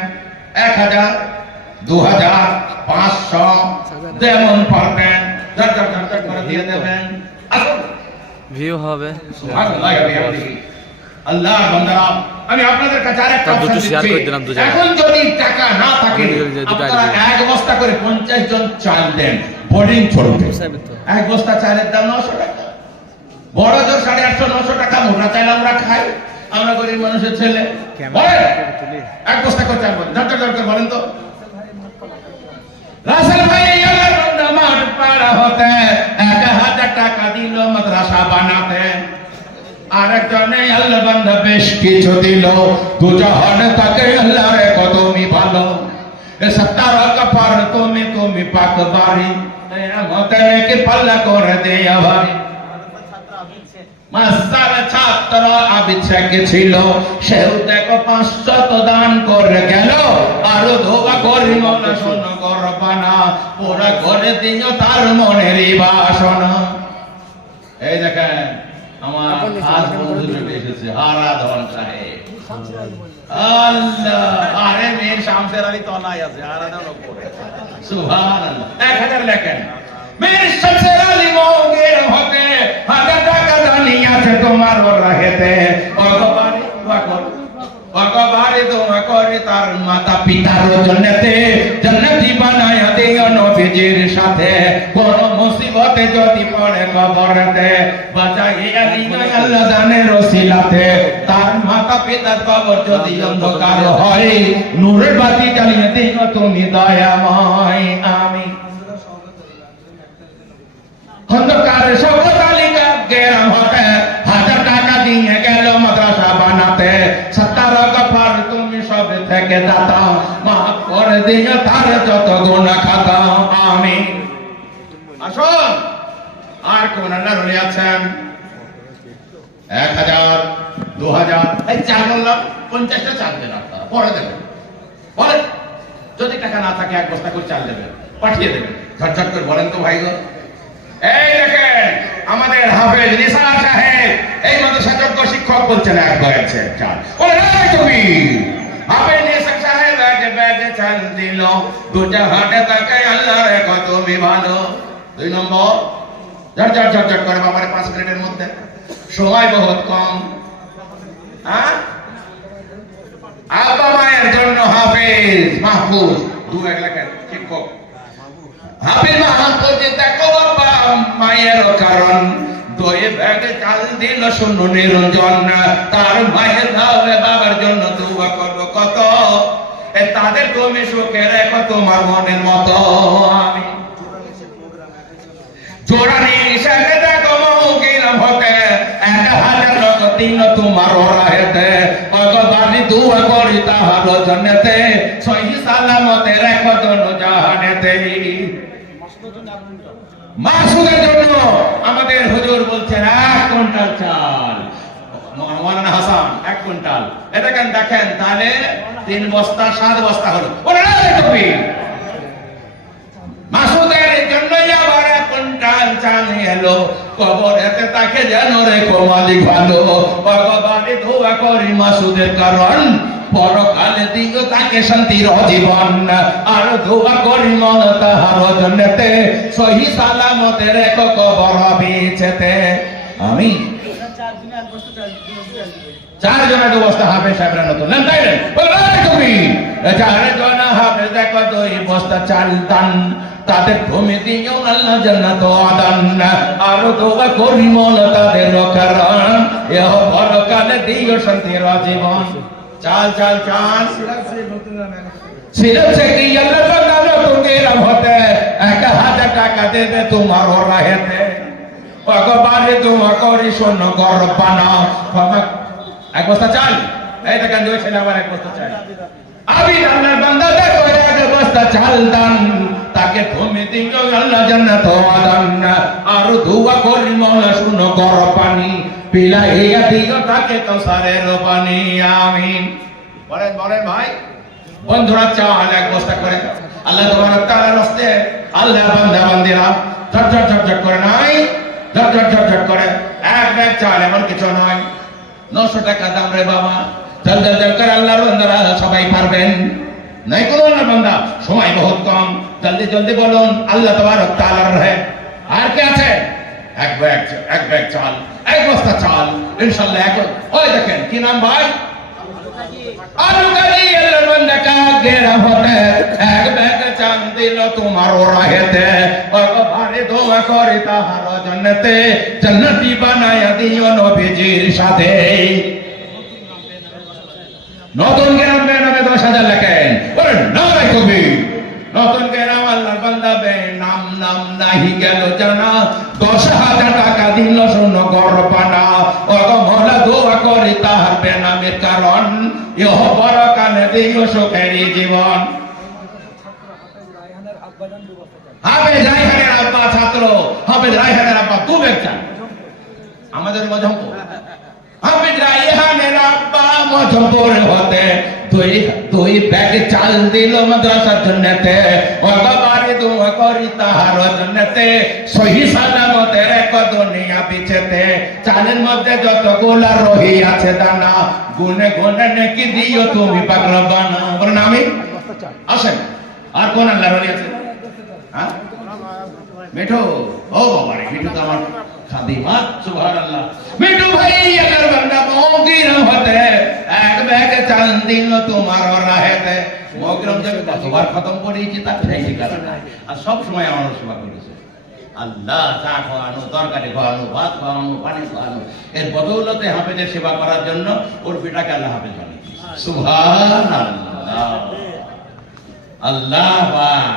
1000 2000 500 যেমন পারবেন ঝরঝর করে দিয়ে দেবেন আসুন ভিউ হবে সুবহানাল্লাহ আল্লাহ বান্দারা আমি আপনাদের কাছে আরেকটা অপশন দিচ্ছি এখন যদি টাকা না থাকে আপনারা এক বস্তা করে 50 জন চাল দেন বোর্ডিং চলবে এক বস্তা চালের দাম 900 টাকা বড় জোর 850 900 টাকা মোটা চাল আমরা খাই আমরা গরিব মানুষের ছেলে এক বস্তা করে চাল বলেন ঝরঝর করে বলেন তো রাসেল ভাই আল্লাহর বান্দা মাঠ পাড়া হতে 1000 টাকা দিল মাদ্রাসা বানাতে আরেকজনে আল্লাহর বান্দা বেশ কিছু দিল দুজাহানে তাকে আল্লাহ রেখো তুমি ভালো 17 গফার তুমি পাক বাড়ি কিয়ামতে নেকি পাল্লা করে দিও ভারী মাসার ছাত্র আবিচ্ছাকে ছিল সেও দেখো 500 দান করে গেল আর দোয়া করি মওলা শোনো করবানা পুরা করে দিও তার মনের বাসনা এই দেখেন আমার খাস বন্ধু চলে এসেছে আরাধন সাহেব আল্লাহ আরে মীর শামসের আলী তলায় আছে আরাধন করে সুবহানাল্লাহ 1000 লেখেন মীর শামসের আলী মঙ্গের হতে 1000 টাকা দানি আছে তোমার রাহেতে ভগবানে দোয়া করি তার মাতা পিতার জন্যতে জান্নাতি বানায়া দিও নবীজির সাথে কোন মুসিবতে যদি পড়ে কবরেতে বাঁচাইয়া দিও আল্লাহ দানের ওসিলাতে তার মাতা পিতার কবর যদি অন্ধকার হয় নূরের বাতি জ্বালিয়ে দিও তুমি দয়াময় আমিন খন্দকারের সব তালিকা গেরাম হতে 1000 টাকা দিয়ে গেল মাদ্রাসা বানাতে 70 গফার তুমি সব থেকে দাতা মাফ করে দিও তার যত গুনাহ খাতা আমিন আসুন আর কোন আল্লাহ রলি আছেন 1000 2000 এই চাল বললাম 50টা চাল দেন আপনারা পরে দেবেন বলেন যদি টাকা না থাকে এক বস্তা করে চাল দেবেন পাঠিয়ে দেবেন ঝটঝট করে বলেন তো ভাই গো এই দেখেন আমাদের হাফেজ নিসার সাহেব এই মাদ্রাসা যোগ্য শিক্ষক বলছেন একবার আছে চাল ওরে তুমি হাফেজ নিসার সাহেব ব্যাগে চাল দিল দুটা হাতে তাকায় আল্লাহর কত ভালো 2 নম্বর ঝটঝট করে বাবারে 5 মিনিটের মধ্যে সময় বহুত কম হ্যাঁ আব্বা মায়ের জন্য হাফেজ মাহফুজ 2 লাখের শিক্ষক হাফেজ মাহফুজ দেখো বাবা মায়ের কারণ 2 ব্যাগে চাল দিল শুনো নিরঞ্জন তার মায়ের ধাবে বাবার জন্য দোয়া করবো কত তাদের তুমি সুখে রেখো তোমার মনের মতো আমি জোরানি সাথে দেখো মৌকিলাম হতে 1000 লোক দিন তোমার রাহেতে ভগবান দোয়া করি তাহার জন্নতে সহি সালামতে রেখো দোনো জাহানেতে মাসুদের জন্য আমাদের হুজুর বলছেন 1 কুইন্টাল চাল মাওলানা হাসান 1 কুইন্টাল এটা কেন দেখেন তাহলে 3 বস্তা 7 বস্তা হলো ওরে তুমি মাসুদের জন্য আবার 1 কুইন্টাল চাল এলো কবরেতে তাকে যেন রে মালিক ভালো ভগবানে দোয়া করি মাসুদের কারণ পরকালে দিও তাকে শান্তির জীবন আর দোয়া করি মন তাহার জন্নতে সহি সালামতে রেখো কবর বিছেতে আমিন 4 জনের অবস্থা হাফেজ সাহেবরা নতুন নেন তাই রে বলে তুমি 4 জন হাফেজ দেখো 2 বস্তা চাল দান তাদের ভূমি দিও আল্লাহ জান্নাত আদান আর দোয়া করি মন তাদের কারণ এ পরকালে দিও শান্তির জীবন চাল চাল চাল সিরাজে কি আল্লাহ বানালো তোমার হতে 1000 টাকা দেবে তোমার রাহেতে ভগবানে দোয়া করি শোনো গর্ব বানাও এক বস্তা চাল এই দেখেন দুই ছেলে আবার এক বস্তা চাল আমি আল্লাহর বান্দা দেখো এক বস্তা চাল দান তাকে তুমি দিও আল্লাহ জান্নাত আদান আর দোয়া করি মাওলা শুনো গর্ব পানি পিলাইয়া দিও তাকে কাউসারের পানি আমিন বলেন বলেন ভাই বন্ধুরা চাল এক বস্তা করে আল্লাহ তাবারক তাআলার রাস্তে আল্লাহ বান্দা বান্দিরা ঝটঝট করে নাই ঝটঝট করে এক ব্যাগ চাল এমন কিছু নয় 900 টাকা দাম রে বাবা জলদি করে আল্লাহর বান্দারা সবাই পারবেন নাই কোনো না বান্দা সময় বহুত কম জলদি বলুন আল্লাহ তাবারক তাআলার রহে আর কি আছে এক ব্যাগ চাল এক বস্তা চাল ইনশাআল্লাহ ওই দেখেন কি নাম ভাই আলু কাজি আল্লাহর বান্দা কা গেরা হতে এক ব্যাগ চাল দিল তোমার রাহেতে ভগবানে দোয়া করে তাহার জন্নতে জান্নাতি বানায়া দিও নবীজির সাথে নতুন গ্রাম নামে 10,000 লেখেন ওরে নারে কবি নতুন গ্রাম আল্লাহর বান্দা বে নাম নাহি গেল জানা 10,000 টাকা দিল শুনো গর্বানা ওগো দোয়া করে তাহার বেনামের কারণ ইহ পরকালে দিও সুখের জীবন হাফেজ রায়হানের আব্বা ছাত্র হাফেজ রায়হানের আব্বা 2 ব্যাগ চাল আমাদের মজহপুর হাফেজ রায়হানের আব্বা মজহপুর হতে 2 ব্যাগ চাল দিল মাদ্রাসার জন্নতে ভগবানে দোয়া করি তাহার জন্নতে সহি সালামতে রেখো দুনিয়া বিছেতে চালের মধ্যে যতগুলা রহি আছে দানা গুনে গুনে নেকি দিও তুমি পাগল বানা বলেন আমি আসেন আর কোন আল্লাহর ওলি আছে হ্যাঁ মিঠু ও বাবা রে মিঠু তো আমার খাদিমাত সুবহানাল্লাহ মিঠু ভাই আল্লাহর বান্দা মওকির হতে এক ব্যাগ চাল দিল তোমার রাহেতে মগরম যে কতবার খতম করেছি তার সেই ঠিকানা নাই। আর সব সময় আমার সেবা করেছে আল্লাহ। চা খাওয়ানো, তরকারি খাওয়ানো, ভাত খাওয়ানো, পানি খাওয়ানো, এর বদৌলতে হাফেজের সেবা করার জন্য ওর পিতাকে আল্লাহ হাফেজ বানিয়ে দিয়েছে। সুবহানাল্লাহ। আল্লাহ পাক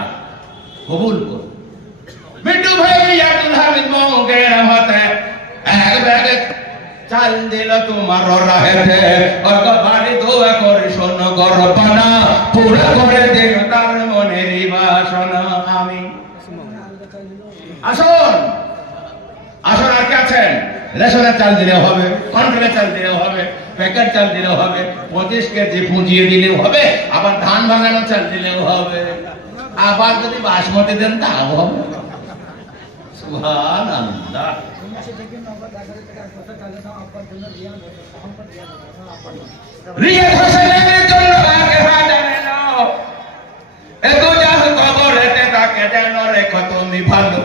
কবুল করুন। মিঠু ভাই আব্দুল হামিদ মৌকে রহমতে এক ব্যাগ চাল দিল তোমার রাহেতে ওগো বাড়ি দোয়া করে শোনো গরবানা পুরা করে দিল তার মনের বাসনা। আমিন। আসুন আসুন, আর কে আছেন? রেশনের চাল দিলেও হবে, কন্ট্রোলের চাল দিলেও হবে, প্যাকেট চাল দিলেও হবে, 25 কেজি পুঁজিয়ে দিলেও হবে, আবার ধান ভাঙানো চাল দিলেও হবে, আবার যদি বাসমতি দেন তাও হবে। সুবহানাল্লাহ। রিয়া হোসেনের জন্য আগে হাজারে নাও এত যাহ কবরেতে তাকে যেন রেখো তুমি ভালো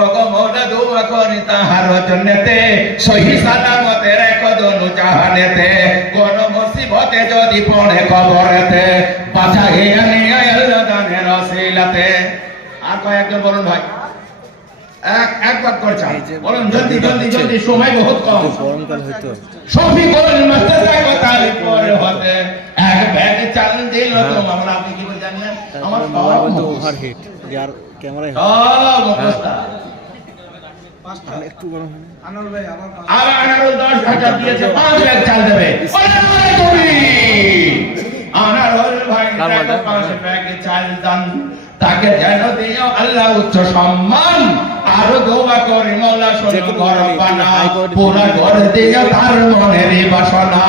ওগো মওলা দোয়া করি তাহার জন্নতে সহি সালামতে রেখো দোনো জাহানেতে কোন মুসিবতে যদি পড়ে কবরেতে বাঁচাই আনিয়া আল্লাহ দানের ওসিলাতে। আর কয়েকজন বলুন ভাই, একবার করে চাই বলুন, জলদি জলদি জলদি, সময় বহুত কম। গরমকাল হয়তো শফিকুল মুস্তাফা কথার পরে হতে এক ব্যাগ চাল দিল তোমার। আপনি কি বলে জানেন? আমার মোবাইল বলতে ওভারহিট আর ক্যামেরায় একটু গরম হয়। আনারুল 10,000 দিয়েছে, 5 ব্যাগ চাল দেবে। আনারুল ভাই 5 ব্যাগ চাল দান তাকে যেন দিও আল্লাহ উচ্চ সম্মান। আরো দোয়া করি মওলা শোনো গরবানা পুরা ঘর দিও তার মনের বাসনা।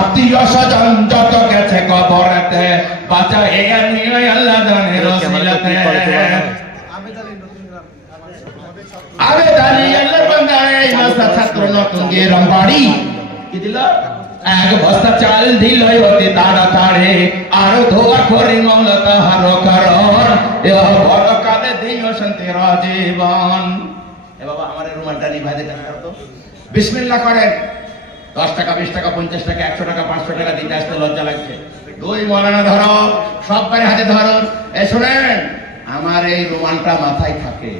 আত্মীয় স্বজন যত গেছে কবরেতে বাঁচাই আনিও আল্লাহ দানের ওসিলাতে। আবে দানি আল্লাহর বান্দা এই মাসা ছাত্র নতুন গেরম বাড়ি কি দিল? এক বস্তা চাল দিল অতি তাড়াতাড়ি। আরো দোয়া করি মওলা তাহার কারণ এ বরকাতে দিও শান্তির জীবন। এ বাবা আমার রুমালটা নিভাতে টাকা তো বিসমিল্লাহ করেন। 10 টাকা 20 টাকা 50 টাকা 100 টাকা 500 টাকা দিতে আসতে লজ্জা লাগছে। 2 মৌলানা ধরো, সবাই হাতে ধরো। এ শুনেন, আমার এই রুমালটা মাথায় থাকে।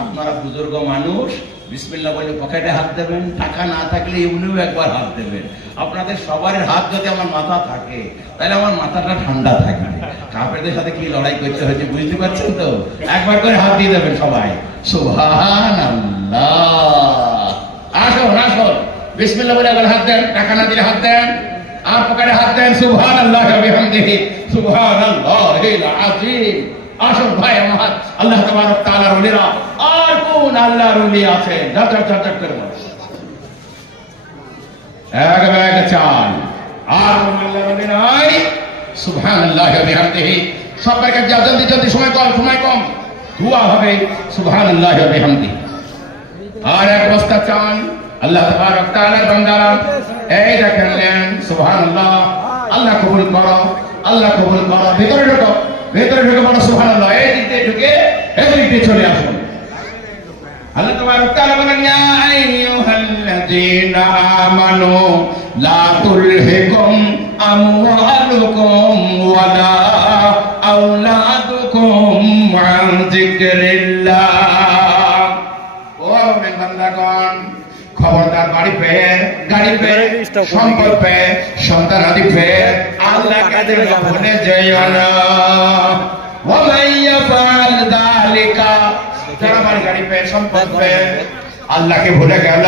আপনারা বুজুর্গ মানুষ, বিসমিল্লাহ বলে পকেটে হাত দেবেন, টাকা না থাকলে এমনিও একবার হাত দেবেন। আপনাদের সবার হাত যদি আমার মাথা থাকে তাহলে আমার মাথাটা ঠান্ডা থাকবে। কাফেরদের সাথে কি লড়াই করতে হয়েছে বুঝতে পারছেন তো? একবার করে হাত দিয়ে দেবেন সবাই। সুবহানাল্লাহ। আসুন আসুন, বিসমিল্লাহ বলে একবার হাত দেন, টাকা না দিলে হাত দেন, আর পকেটে হাত দেন। সুবহানাল্লাহ ওয়া বিহামদিহি সুবহানাল্লাহিল আযীম। আসুন ভাই আমার, আল্লাহ তাবারক তাআলার ওলিরা আর কোন আল্লাহর ওলি আছে? ঝট করে বলো। এক ব্যাগ চাল আর কোন আল্লাহর ওলি নাই? সুবহানাল্লাহি ওয়া বিহামদিহি। সবাইকে জলদি জলদি, সময় কম, দোয়া হবে। সুবহানাল্লাহি ওয়া বিহামদিহি। আর এক বস্তা চাল আল্লাহ তাবারক তাআলার বান্দারা এই দেখেন নেন। সুবহানাল্লাহ। আল্লাহ কবুল করো, আল্লাহ কবুল করো। ভেতরে ঢুকে বলো সুবহানাল্লাহ। এই দিক দিয়ে ঢুকে এই দিক দিয়ে চলে আসুন। আল্লাহ তাবারক তাআলা বলেন, ইয়া আইয়ুহাল্লাযীনা আমানু লা তুলহিকুম আমওয়ালুকুম ওয়ালা আওলাদুকুম আন যিকরিল্লাহ। ও মুমিন বান্দাগণ, খবরদার বাড়ি পেয়ে, গাড়ি পেয়ে, সম্পদ পেয়ে, সন্তান আদি পেয়ে আল্লাহকে ভুলে যাইও না। ওয়া মান ইয়াফআল যালিকা, যারা বাড়ি গাড়ি পেয়ে, সম্পদ পেয়ে আল্লাহকে ভুলে গেল,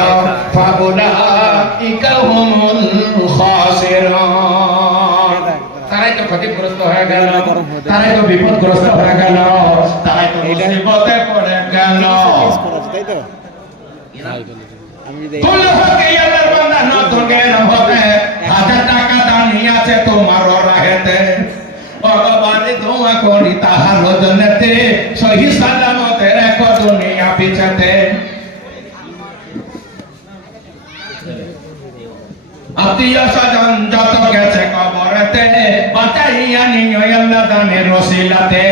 ফাউলাইকা হুমুল খাসিরুন, তারাই তো ক্ষতিগ্রস্ত হয়ে গেল, তারাই তো বিপদগ্রস্ত হয়ে গেল, তারাই তো মুসিবতে পড়ে গেল। তাই তো হাজার টাকা দানি আছে তোমার রাহেতে, ভগবানে দোয়া করি তাহার জন্নতে সহি সালামতে রেখো দুনিয়া পিছাতে। আত্মীয় স্বজন যত গেছে কবরেতে বাঁচাইয়া নিও আল্লাহ দানের ওসিলাতে।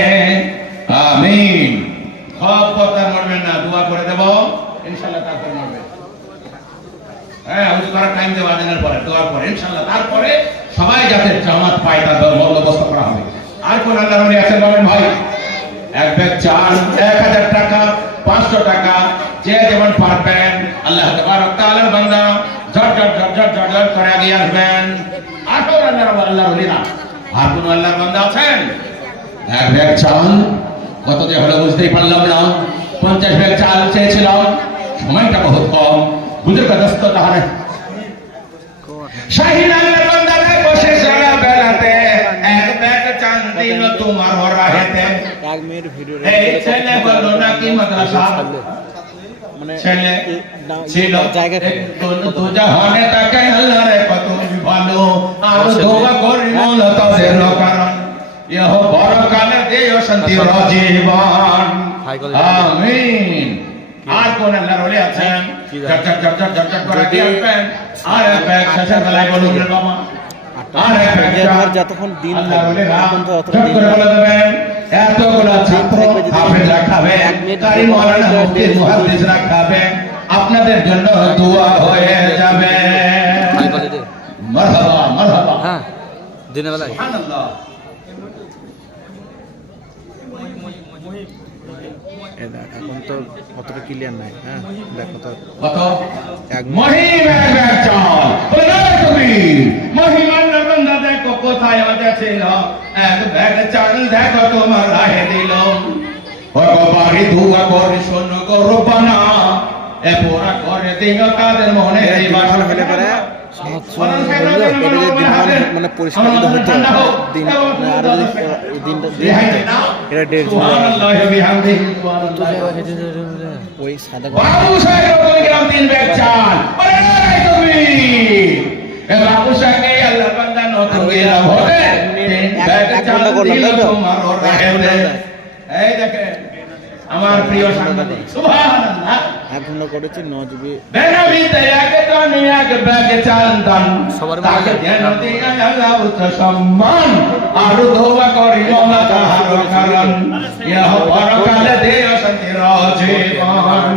আমিন। সব কথা মরবেন না, দোয়া করে দেব ইনশাআল্লাহ, তারপরে মরবেন। হ্যাঁ, ওই করার টাইম দেওয়া আজানের পরে, দোয়ার পরে ইনশাআল্লাহ, তারপরে সবাই যাতে জামাত পায় তার বন্দোবস্ত করা হবে। আর কোন আল্লাহর ওলি আছেন বলেন ভাই? এক ব্যাগ চাল, 1000 টাকা, 500 টাকা, যে যেমন পারবেন আল্লাহ তাবারক তাআলার বান্দা ঝট করে এগিয়ে আসবেন। আর কোন আল্লাহর ওলি না? আর কোন আল্লাহর বান্দা আছেন? এক ব্যাগ চাল কত যে হলো বুঝতেই পারলাম না। 50 ব্যাগ চাল চেয়েছিলাম, সময়টা বহুত কম, বুঝে ব্যস্ত তাহলে শাহিন আল্লাহর বান্দা বসে সারা বেলাতে এক ব্যাগ চাল দিল তোমার রাহেতে। এক মেয়ের ভিডিও এই ছেলে বলো নাকি মাদ্রাসা মানে ছেলে ছিল জায়গা দু জাহানে তাকে আল্লাহরে কত ভালো আর দোয়া করি মোলা তাদের কারণ ইহ বরকালে দেও শান্তি জীবন। আমিন। আর কোন আল্লাহর ওলি আছেন? চট করে দিয়ে আসবেন। আর এক ব্যাগ শেষের বেলায় বলুন রে বাবা, আর এক ব্যাগ যতক্ষণ দিন আল্লাহর ওলি তখন তো অত চট করে বলে দেবেন। এতগুলা ছাত্র হাফেজরা খাবে, কারি মাওলানা মুফতি মুহাদ্দিসরা খাবে, আপনাদের জন্য দোয়া হয়ে যাবে। মারহাবা মারহাবা। হ্যাঁ দিনের বেলায় সুবহানাল্লাহ। এখন তো অতটা ক্লিয়ার নাই। হ্যাঁ দেখো তো কত এক মহিম এক ব্যাগ চাল বলে তুমি মহিমান বান্দা দেখো কোথায় আছে না এক ব্যাগ চাল দেখো তোমার রাহে দিল ভগবান দোয়া করে শোনো গো রব্বানা এ পুরা করে দিও তাদের মনে এই বাসা হলে পরে মানে পরিষ্কার হতো দিন আর এই দিনটা এটা দেড় সুবহানাল্লাহি বিহামদিহি ওই সাদা বাবু সাহেব বলে গেলাম 3 ব্যাগ চাল বলে তুমি এ বাবু সাহেব আল্লাহ বান্দা নতুন গেলা হবে 3 ব্যাগ চাল দিল তোমার রাহেতে। এই দেখেন আমার প্রিয় সাংবাদিক সুবহানাল্লাহ 1 ঘন্টা করেছি 9 জিবি বেনাবিতে এক টনি এক ব্যাগ চাল দান তাকে যেন দিয়া আল্লাহ উচ্চ সম্মান আর দোয়া করি মোলা তাহার কারণ ইহ পরকালে দেও শান্তি জীবন।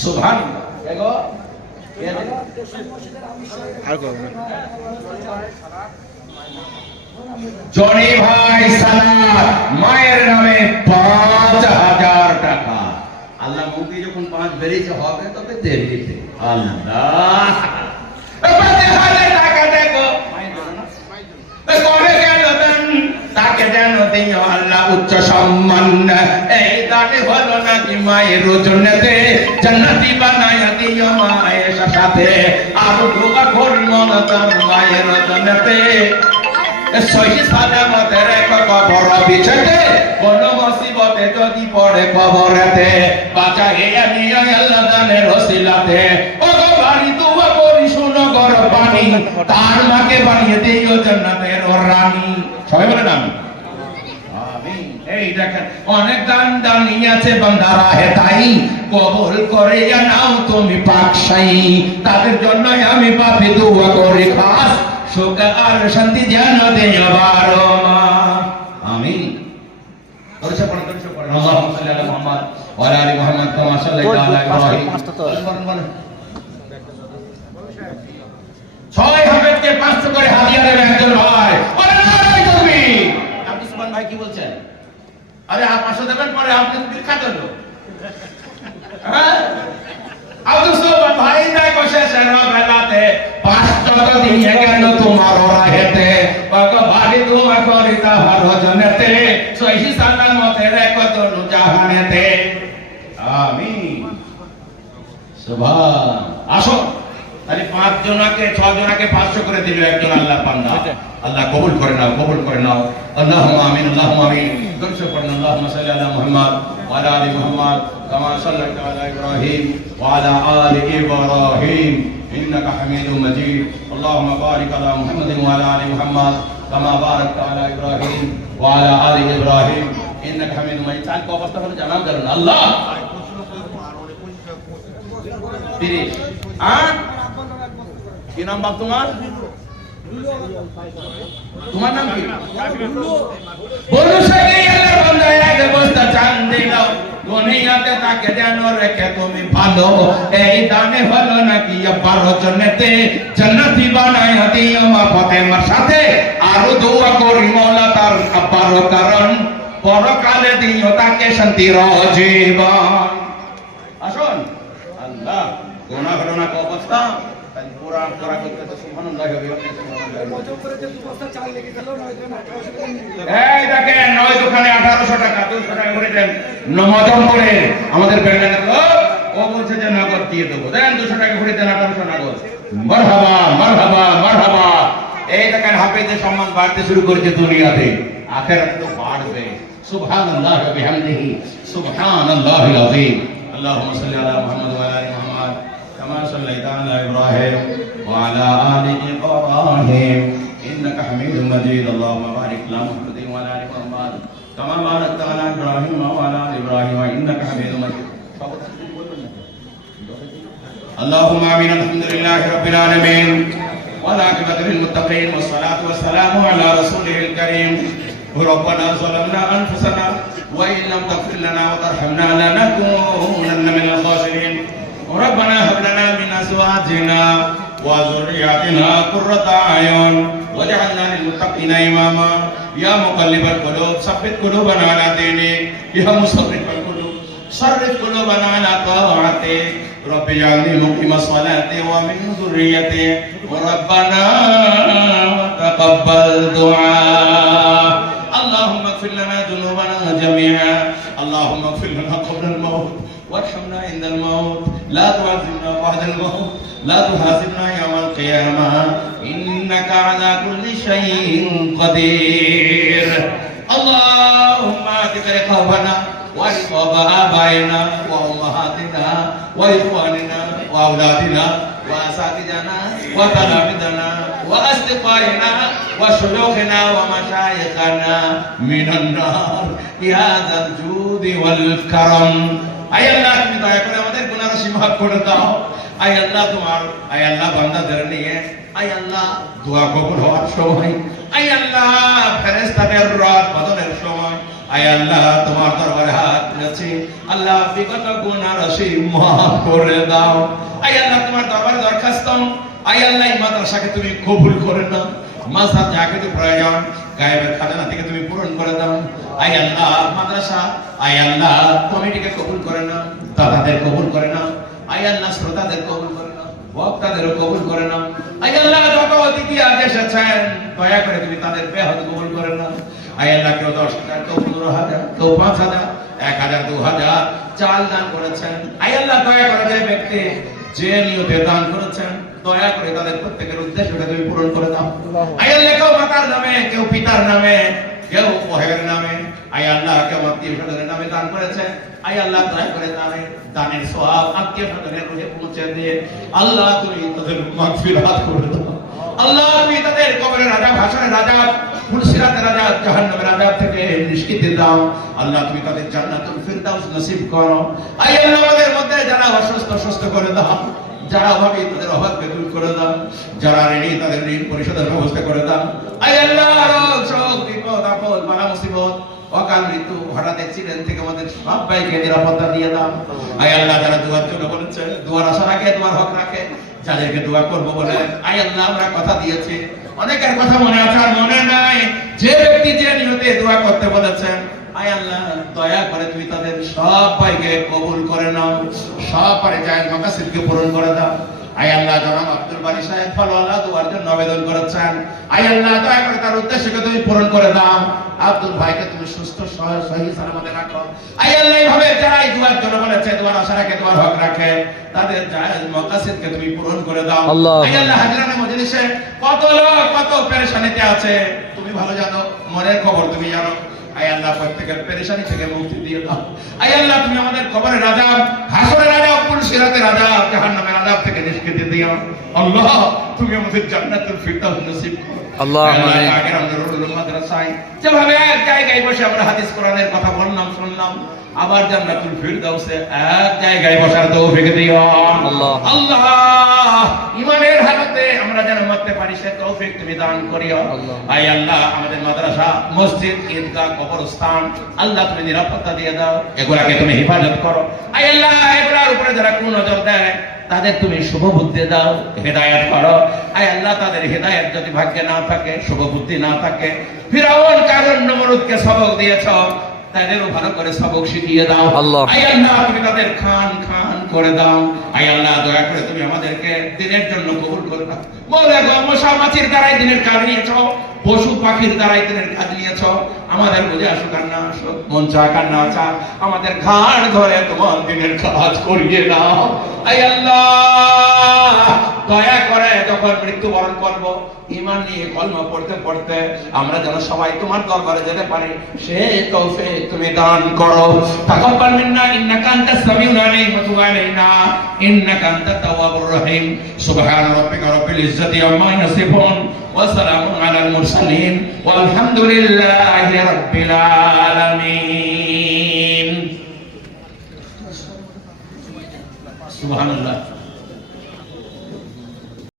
সুবহানাল্লাহ। দেখো আর করব না জনি ভাই সালাত মায়ের নামে 5000 টাকা। আল্লাহ মুখে যখন 5 বেরিয়েছে হবে তবে দেরিতে আল্লাহ 5000 টাকা দেখো করে গেল দেন তাকে যেন দিও আল্লাহ উচ্চ সম্মান। এই দানে হলো নাকি মায়ের রোজনেতে জান্নাতি বানায়া দিও মায়ের সাথে আর দোয়া করি মোলা তার মায়ের রোজনেতে সহি সালামতে রেখো কবর বিছাতে কোন মুসিবতে যদি পড়ে কবরেতে বাঁচাইয়া নিও আল্লাহ দানের ওসিলাতে ও গো বাড়ি দোয়া করি শুনো গর পানি তার মাকে বানিয়ে দিও জান্নাতের রানী। সবাই বলে না আমিন। এই দেখেন অনেক দান দানি আছে বান্দারা হে তাই কবুল করে নাও তুমি পাকশাই তাদের জন্য আমি পাপে দোয়া করি খাস সুখ আর শান্তি যেন দিও বারবার। আমিন। দরুদ পড়েন আল্লাহুম্মা সাল্লি আলা মুহাম্মদ ওয়া আলা আলি মুহাম্মদ কামা সাল্লাইতা আলা ইব্রাহিম। ছয় হাফেজকে 500 করে হাদিয়া দেবে একজন ভাই। ওরে নাই তুমি আপনি সুবহান ভাই কি বলছেন? আরে 500 দেবেন পরে আপনি বিখ্যাত লোক। হ্যাঁ আব্দুল সুবহান ভাই নাই বসে সারা বেলাতে 500 দিয়ে কেন তোমার রাহেতে ভগবান দোয়া করি তাহার জনেতে সহি সালামতে রেখো দনু জাহানেতে। আমিন। সুবহান। আসো তাহলে 5 জনকে 6 জনকে 500 করে দিল একজন আল্লাহর বান্দা। আল্লাহ কবুল করে নাও কবুল করে নাও। আল্লাহুম্মা আমিন আল্লাহুম্মা আমিন। দরুদ পড়ুন আল্লাহুম্মা সাল্লি আলা মুহাম্মদ ওয়া আলা আলি মুহাম্মদ কামা সাল্লাইতা আলা ইব্রাহিম ওয়া আলা আলি ইব্রাহিম ইন্নাকা হামিদুম মাজিদ। আল্লাহুম্মা বারিক আলা মুহাম্মাদিন ওয়া আলা আলি মুহাম্মদ কামা বারাকতা আলা ইব্রাহিম ওয়া আলা আলি ইব্রাহিম ইন্নাকা হামিদুম মাজিদ। চাল কো অবস্থা হলো জানাম করুন আল্লাহ 30 কি নাম বাপ তোমার? তোমার নাম কি? বলু সাহেব আল্লাহর বান্দা এক বস্তা চাল দিল দুনিয়াতে তাকে যেন রেখে তুমি ভালো, এই দানে হলো নাকি 12 জনেতে জান্নাতি বানায় দিও মা ফাতেমার সাথে। আরো দোয়া করি মওলা তার 12 কারণ পরকালে দিও তাকে শান্তির জীবন। আসুন আল্লাহ গুনাহ হলো না অবস্থা তাই কোরআন পড়া করতে তো সুবহানাল্লাহ হবে। এই দেখেন নয় দোকানে 1800 টাকা 200 টাকা করে দেন নমজম করে আমাদের ব্যাংকে ও বলছে যে নগদ দিয়ে দেবো, দেন 200 টাকা করে দেন 1800 নগদ। মারহাবা মারহাবা মারহাবা। এই দেখেন হাফেজের সম্মান বাড়তে শুরু করেছে দুনিয়াতে, আখিরাতে তো বাড়বে। সুবহানাল্লাহ ওয়া বিহামদিহি সুবহানাল্লাহিল আযীম। আল্লাহুম্মা সাল্লি আলা মুহাম্মাদ ওয়া আলা আলি মুহাম্মাদ কামা সাল্লাইতা আলা ইব্রাহিম ওয়া আলা আলি ইব্রাহিম ইন্নাকা হামিদুম মাজিদ। আল্লাহুম্মা বারিক আলা মুহাম্মাদ ওয়া আলা আলি মুহাম্মাদ কামা বারাকতা আলা ইব্রাহিম ওয়া আলা আলি ইব্রাহিম ইন্নাকা হামিদুম মাজিদ। اللهم آمين. الحمد لله رب العالمين والعاقبة للمتقين والصلاة والسلام على رسوله الكريم. ربنا ظلمنا أنفسنا وإن لم تغفر لنا وترحمنا لنكونن من الخاسرين. ربنا هب لنا من أزواجنا وذرياتنا قرة أعين واجعلنا للمتقين إماما. يا مقلب القلوب ثبت قلوبنا على دينك. يا مصرف القلوب صرف قلوبنا على طاعتك. رب اجعلني مقيم الصلاة ومن ذريتي ربنا وتقبل دعاء. اللهم اغفر لنا ذنوبنا جميعا. اللهم اغفر لنا قبل الموت وارحمنا عند الموت. لا تعذبنا بعد الموت. لا تحاسبنا يوم القيامة إنك على كل شيء قدير. اللهم اعتق رقابنا ورقاب آبائنا وأمهاتنا وإخواننا وأولادنا وأساتذتنا وتلاميذنا وأصدقائنا وشيوخنا ومشايخنا من النار يا ذا الجود والكرم. আয় আল্লাহ তুমি দয়া করে আমাদের গুনাহ রাশি মাফ করে দাও। আয় আল্লাহ তোমার আয় আল্লাহ বান্দাদের নিয়ে আয় আল্লাহ দোয়া কবুল হওয়ার সময় আয় আল্লাহ ফেরেশতাদের রাত বদলের সময় আয় আল্লাহ তোমার দরবারে হাত তুলেছি। আল্লাহ বিগত গুনাহ রাশি মাফ করে দাও। আয় আল্লাহ তোমার দরবারে দরখাস্ত আয় আল্লাহ এই মাদ্রাসাকে তুমি কবুল করে নাও। মাদ্রাসা যাকে তো প্রয়োজন গায়েবের খাজানা থেকে তুমি পূরণ করে দাও। আয় আল্লাহ মাদ্রাসা আয় আল্লাহ কমিটিকে কবুল করে নাও, দাদাদের কবুল করে নাও। আয় আল্লাহ শ্রোতাদের কবুল করে নাও, বক্তাদেরও কবুল করে নাও। আয় আল্লাহ যত অতিথি আজ এসেছেন দয়া করে তুমি তাদের বেহদ কবুল করে নাও। আয় আল্লাহ কেউ 10,000 কেউ 15,000 কেউ 5,000 1,000 2,000 চাল দান করেছেন। আয় আল্লাহ দয়া করে যে ব্যক্তি যে নিয়তে দান করেছেন দয়া করে তাদের প্রত্যেকের উদ্দেশ্যটা তুমি পূরণ করে দাও। আয় আল্লাহ কেউ মাতার নামে কেউ পিতার নামে কেউ ওহের নামে আয় আল্লাহ কেউ আত্মীয় স্বজনের নামে দান করেছে। আয় আল্লাহ দয়া করে দানের সওয়াব আত্মীয় স্বজনের রুহে পৌঁছে দিয়ে আল্লাহ তুমি তাদের মাগফিরাত করে দাও। আল্লাহ তুমি তাদের কবরের আযাব হাসরের আযাব ফুলসিরাতের আযাব জাহান্নামের আযাব থেকে নিষ্কৃতি দাও। আল্লাহ তুমি তাদের জান্নাতুল ফিরদাউস নসিব করো। আয় আল্লাহ আমাদের মধ্যে যারা অসুস্থ সুস্থ করে দাও, যারা অভাবী তাদের অভাবকে দূর করে দাও, যারা ঋণী তাদের ঋণ পরিশোধের ব্যবস্থা করে দাও। আয় আল্লাহ রোগ শোক বিপদ আপদ বালা মুসিবত অকাল মৃত্যু হঠাৎ অ্যাক্সিডেন্ট থেকে আমাদের সবাইকে নিরাপত্তা দিয়ে দাও। আয় আল্লাহ যারা দুয়ার জন্য বলেছে দুয়ার আশা রাখে দুয়ার হক রাখে যাদেরকে দোয়া করবো বলে আয় আল্লাহ আমরা কথা দিয়েছি, অনেকের কথা মনে আছে আর মনে নাই। যে ব্যক্তি যে নিয়তে দোয়া করতে বলেছেন আয় আল্লাহ দয়া করে তুমি তাদের সবাইকে কবুল করে নাও, সবারে যায় মাকাসিদকে পূরণ করে দাও। আয় আল্লাহ জনাব আব্দুল বারী সাহেব ফলওয়ালা দুয়ার জন্য আবেদন করেছেন। আয় আল্লাহ দয়া করে তার উদ্দেশ্যকে তুমি পূরণ করে দাও। আব্দুল ভাইকে তুমি সুস্থ সহি সালামতে রাখো। আয় আল্লাহ এইভাবে যারা এই দুয়ার জন্য বলেছে দুয়ার আশা রাখে দুয়ার হক রাখে তাদের জায়েজ মাকাসিদকে তুমি পূরণ করে দাও। আয় আল্লাহ হাজরানে মজলিসে কত লোক কত পেরেশানিতে আছে তুমি ভালো জানো, মনের খবর তুমি জানো। আয় আল্লাহ প্রত্যেকের পেরেশানি থেকে মুক্তি দিয়ে দাও। আয় আল্লাহ তুমি আমাদের কবরের আযাব হাসরের আযাব ফুলসিরাতের আযাব জাহান্নামের আযাব থেকে নিষ্কৃতি দিও। আল্লাহ তুমি আমাদের জান্নাতুল ফিরদাউস নসিব করো। আল্লাহ আগের আমাদের রুল মাদ্রাসায় যেভাবে এক জায়গায় বসে আমরা হাদিস কোরআনের কথা বললাম শুনলাম আবার জান্নাতুল ফিরদাউসে এক জায়গায় বসার তৌফিক দিও আল্লাহ। আল্লাহ ঈমানের হালতে আমরা যেন মরতে পারি সে তৌফিক তুমি দান করিও আল্লাহ। আয় আল্লাহ আমাদের মাদ্রাসা মসজিদ ঈদগাহ কবরস্থান আল্লাহ তুমি নিরাপত্তা দিয়ে দাও এগুলাকে তুমি হেফাজত করো আয় আল্লাহ এগুলার উপরে যারা কোন নজর দেয় তাদের তুমি শুভ বুদ্ধি দাও হেদায়েত করো আয় আল্লাহ তাদের হেদায়েত যদি ভাগ্যে না থাকে শুভ বুদ্ধি না থাকে ফিরাউন কারণ নমরুদকে সবক দিয়েছো তাদেরও ভালো করে সবক শিখিয়ে দাও আল্লাহ। আয় আল্লাহ তুমি তাদের খান করে দাও আয় আল্লাহ দয়া করে তুমি আমাদেরকে দিনের জন্য কবুল করে নাও বলে গো মশা মাছির দ্বারাই দিনের কাজ নিয়েছো পশু পাখির দ্বারাই দিনের কাজ নিয়েছো আমাদের বুঝে আসুক আর না আসুক মন চাক আর না চাক আমাদের ঘাড় ধরে তোমার দিনের কাজ করিয়ে দাও আয় আল্লাহ দয়া করে যখন মৃত্যুবরণ করব ঈমান নিয়ে কলমা পড়তে পড়তে আমরা যেন সবাই তোমার দরবারে যেতে পারি সে তৌফিক তুমি দান করো তাকাব্বাল মিন্না ইন্নাকা আনতাস সামিউল আলিম ওয়া তুব আলাইনা ইন্নাকা আনতাত তাওয়াবুর রহিম সুবহান রাব্বিকা রাব্বিল ইজ্জাতি আম্মা ইয়াসিফুন ওয়া সালামুন আলাল মুরসালিন ওয়াল হামদুলিল্লাহি রাব্বিল আলামিন সুবহানাল্লাহ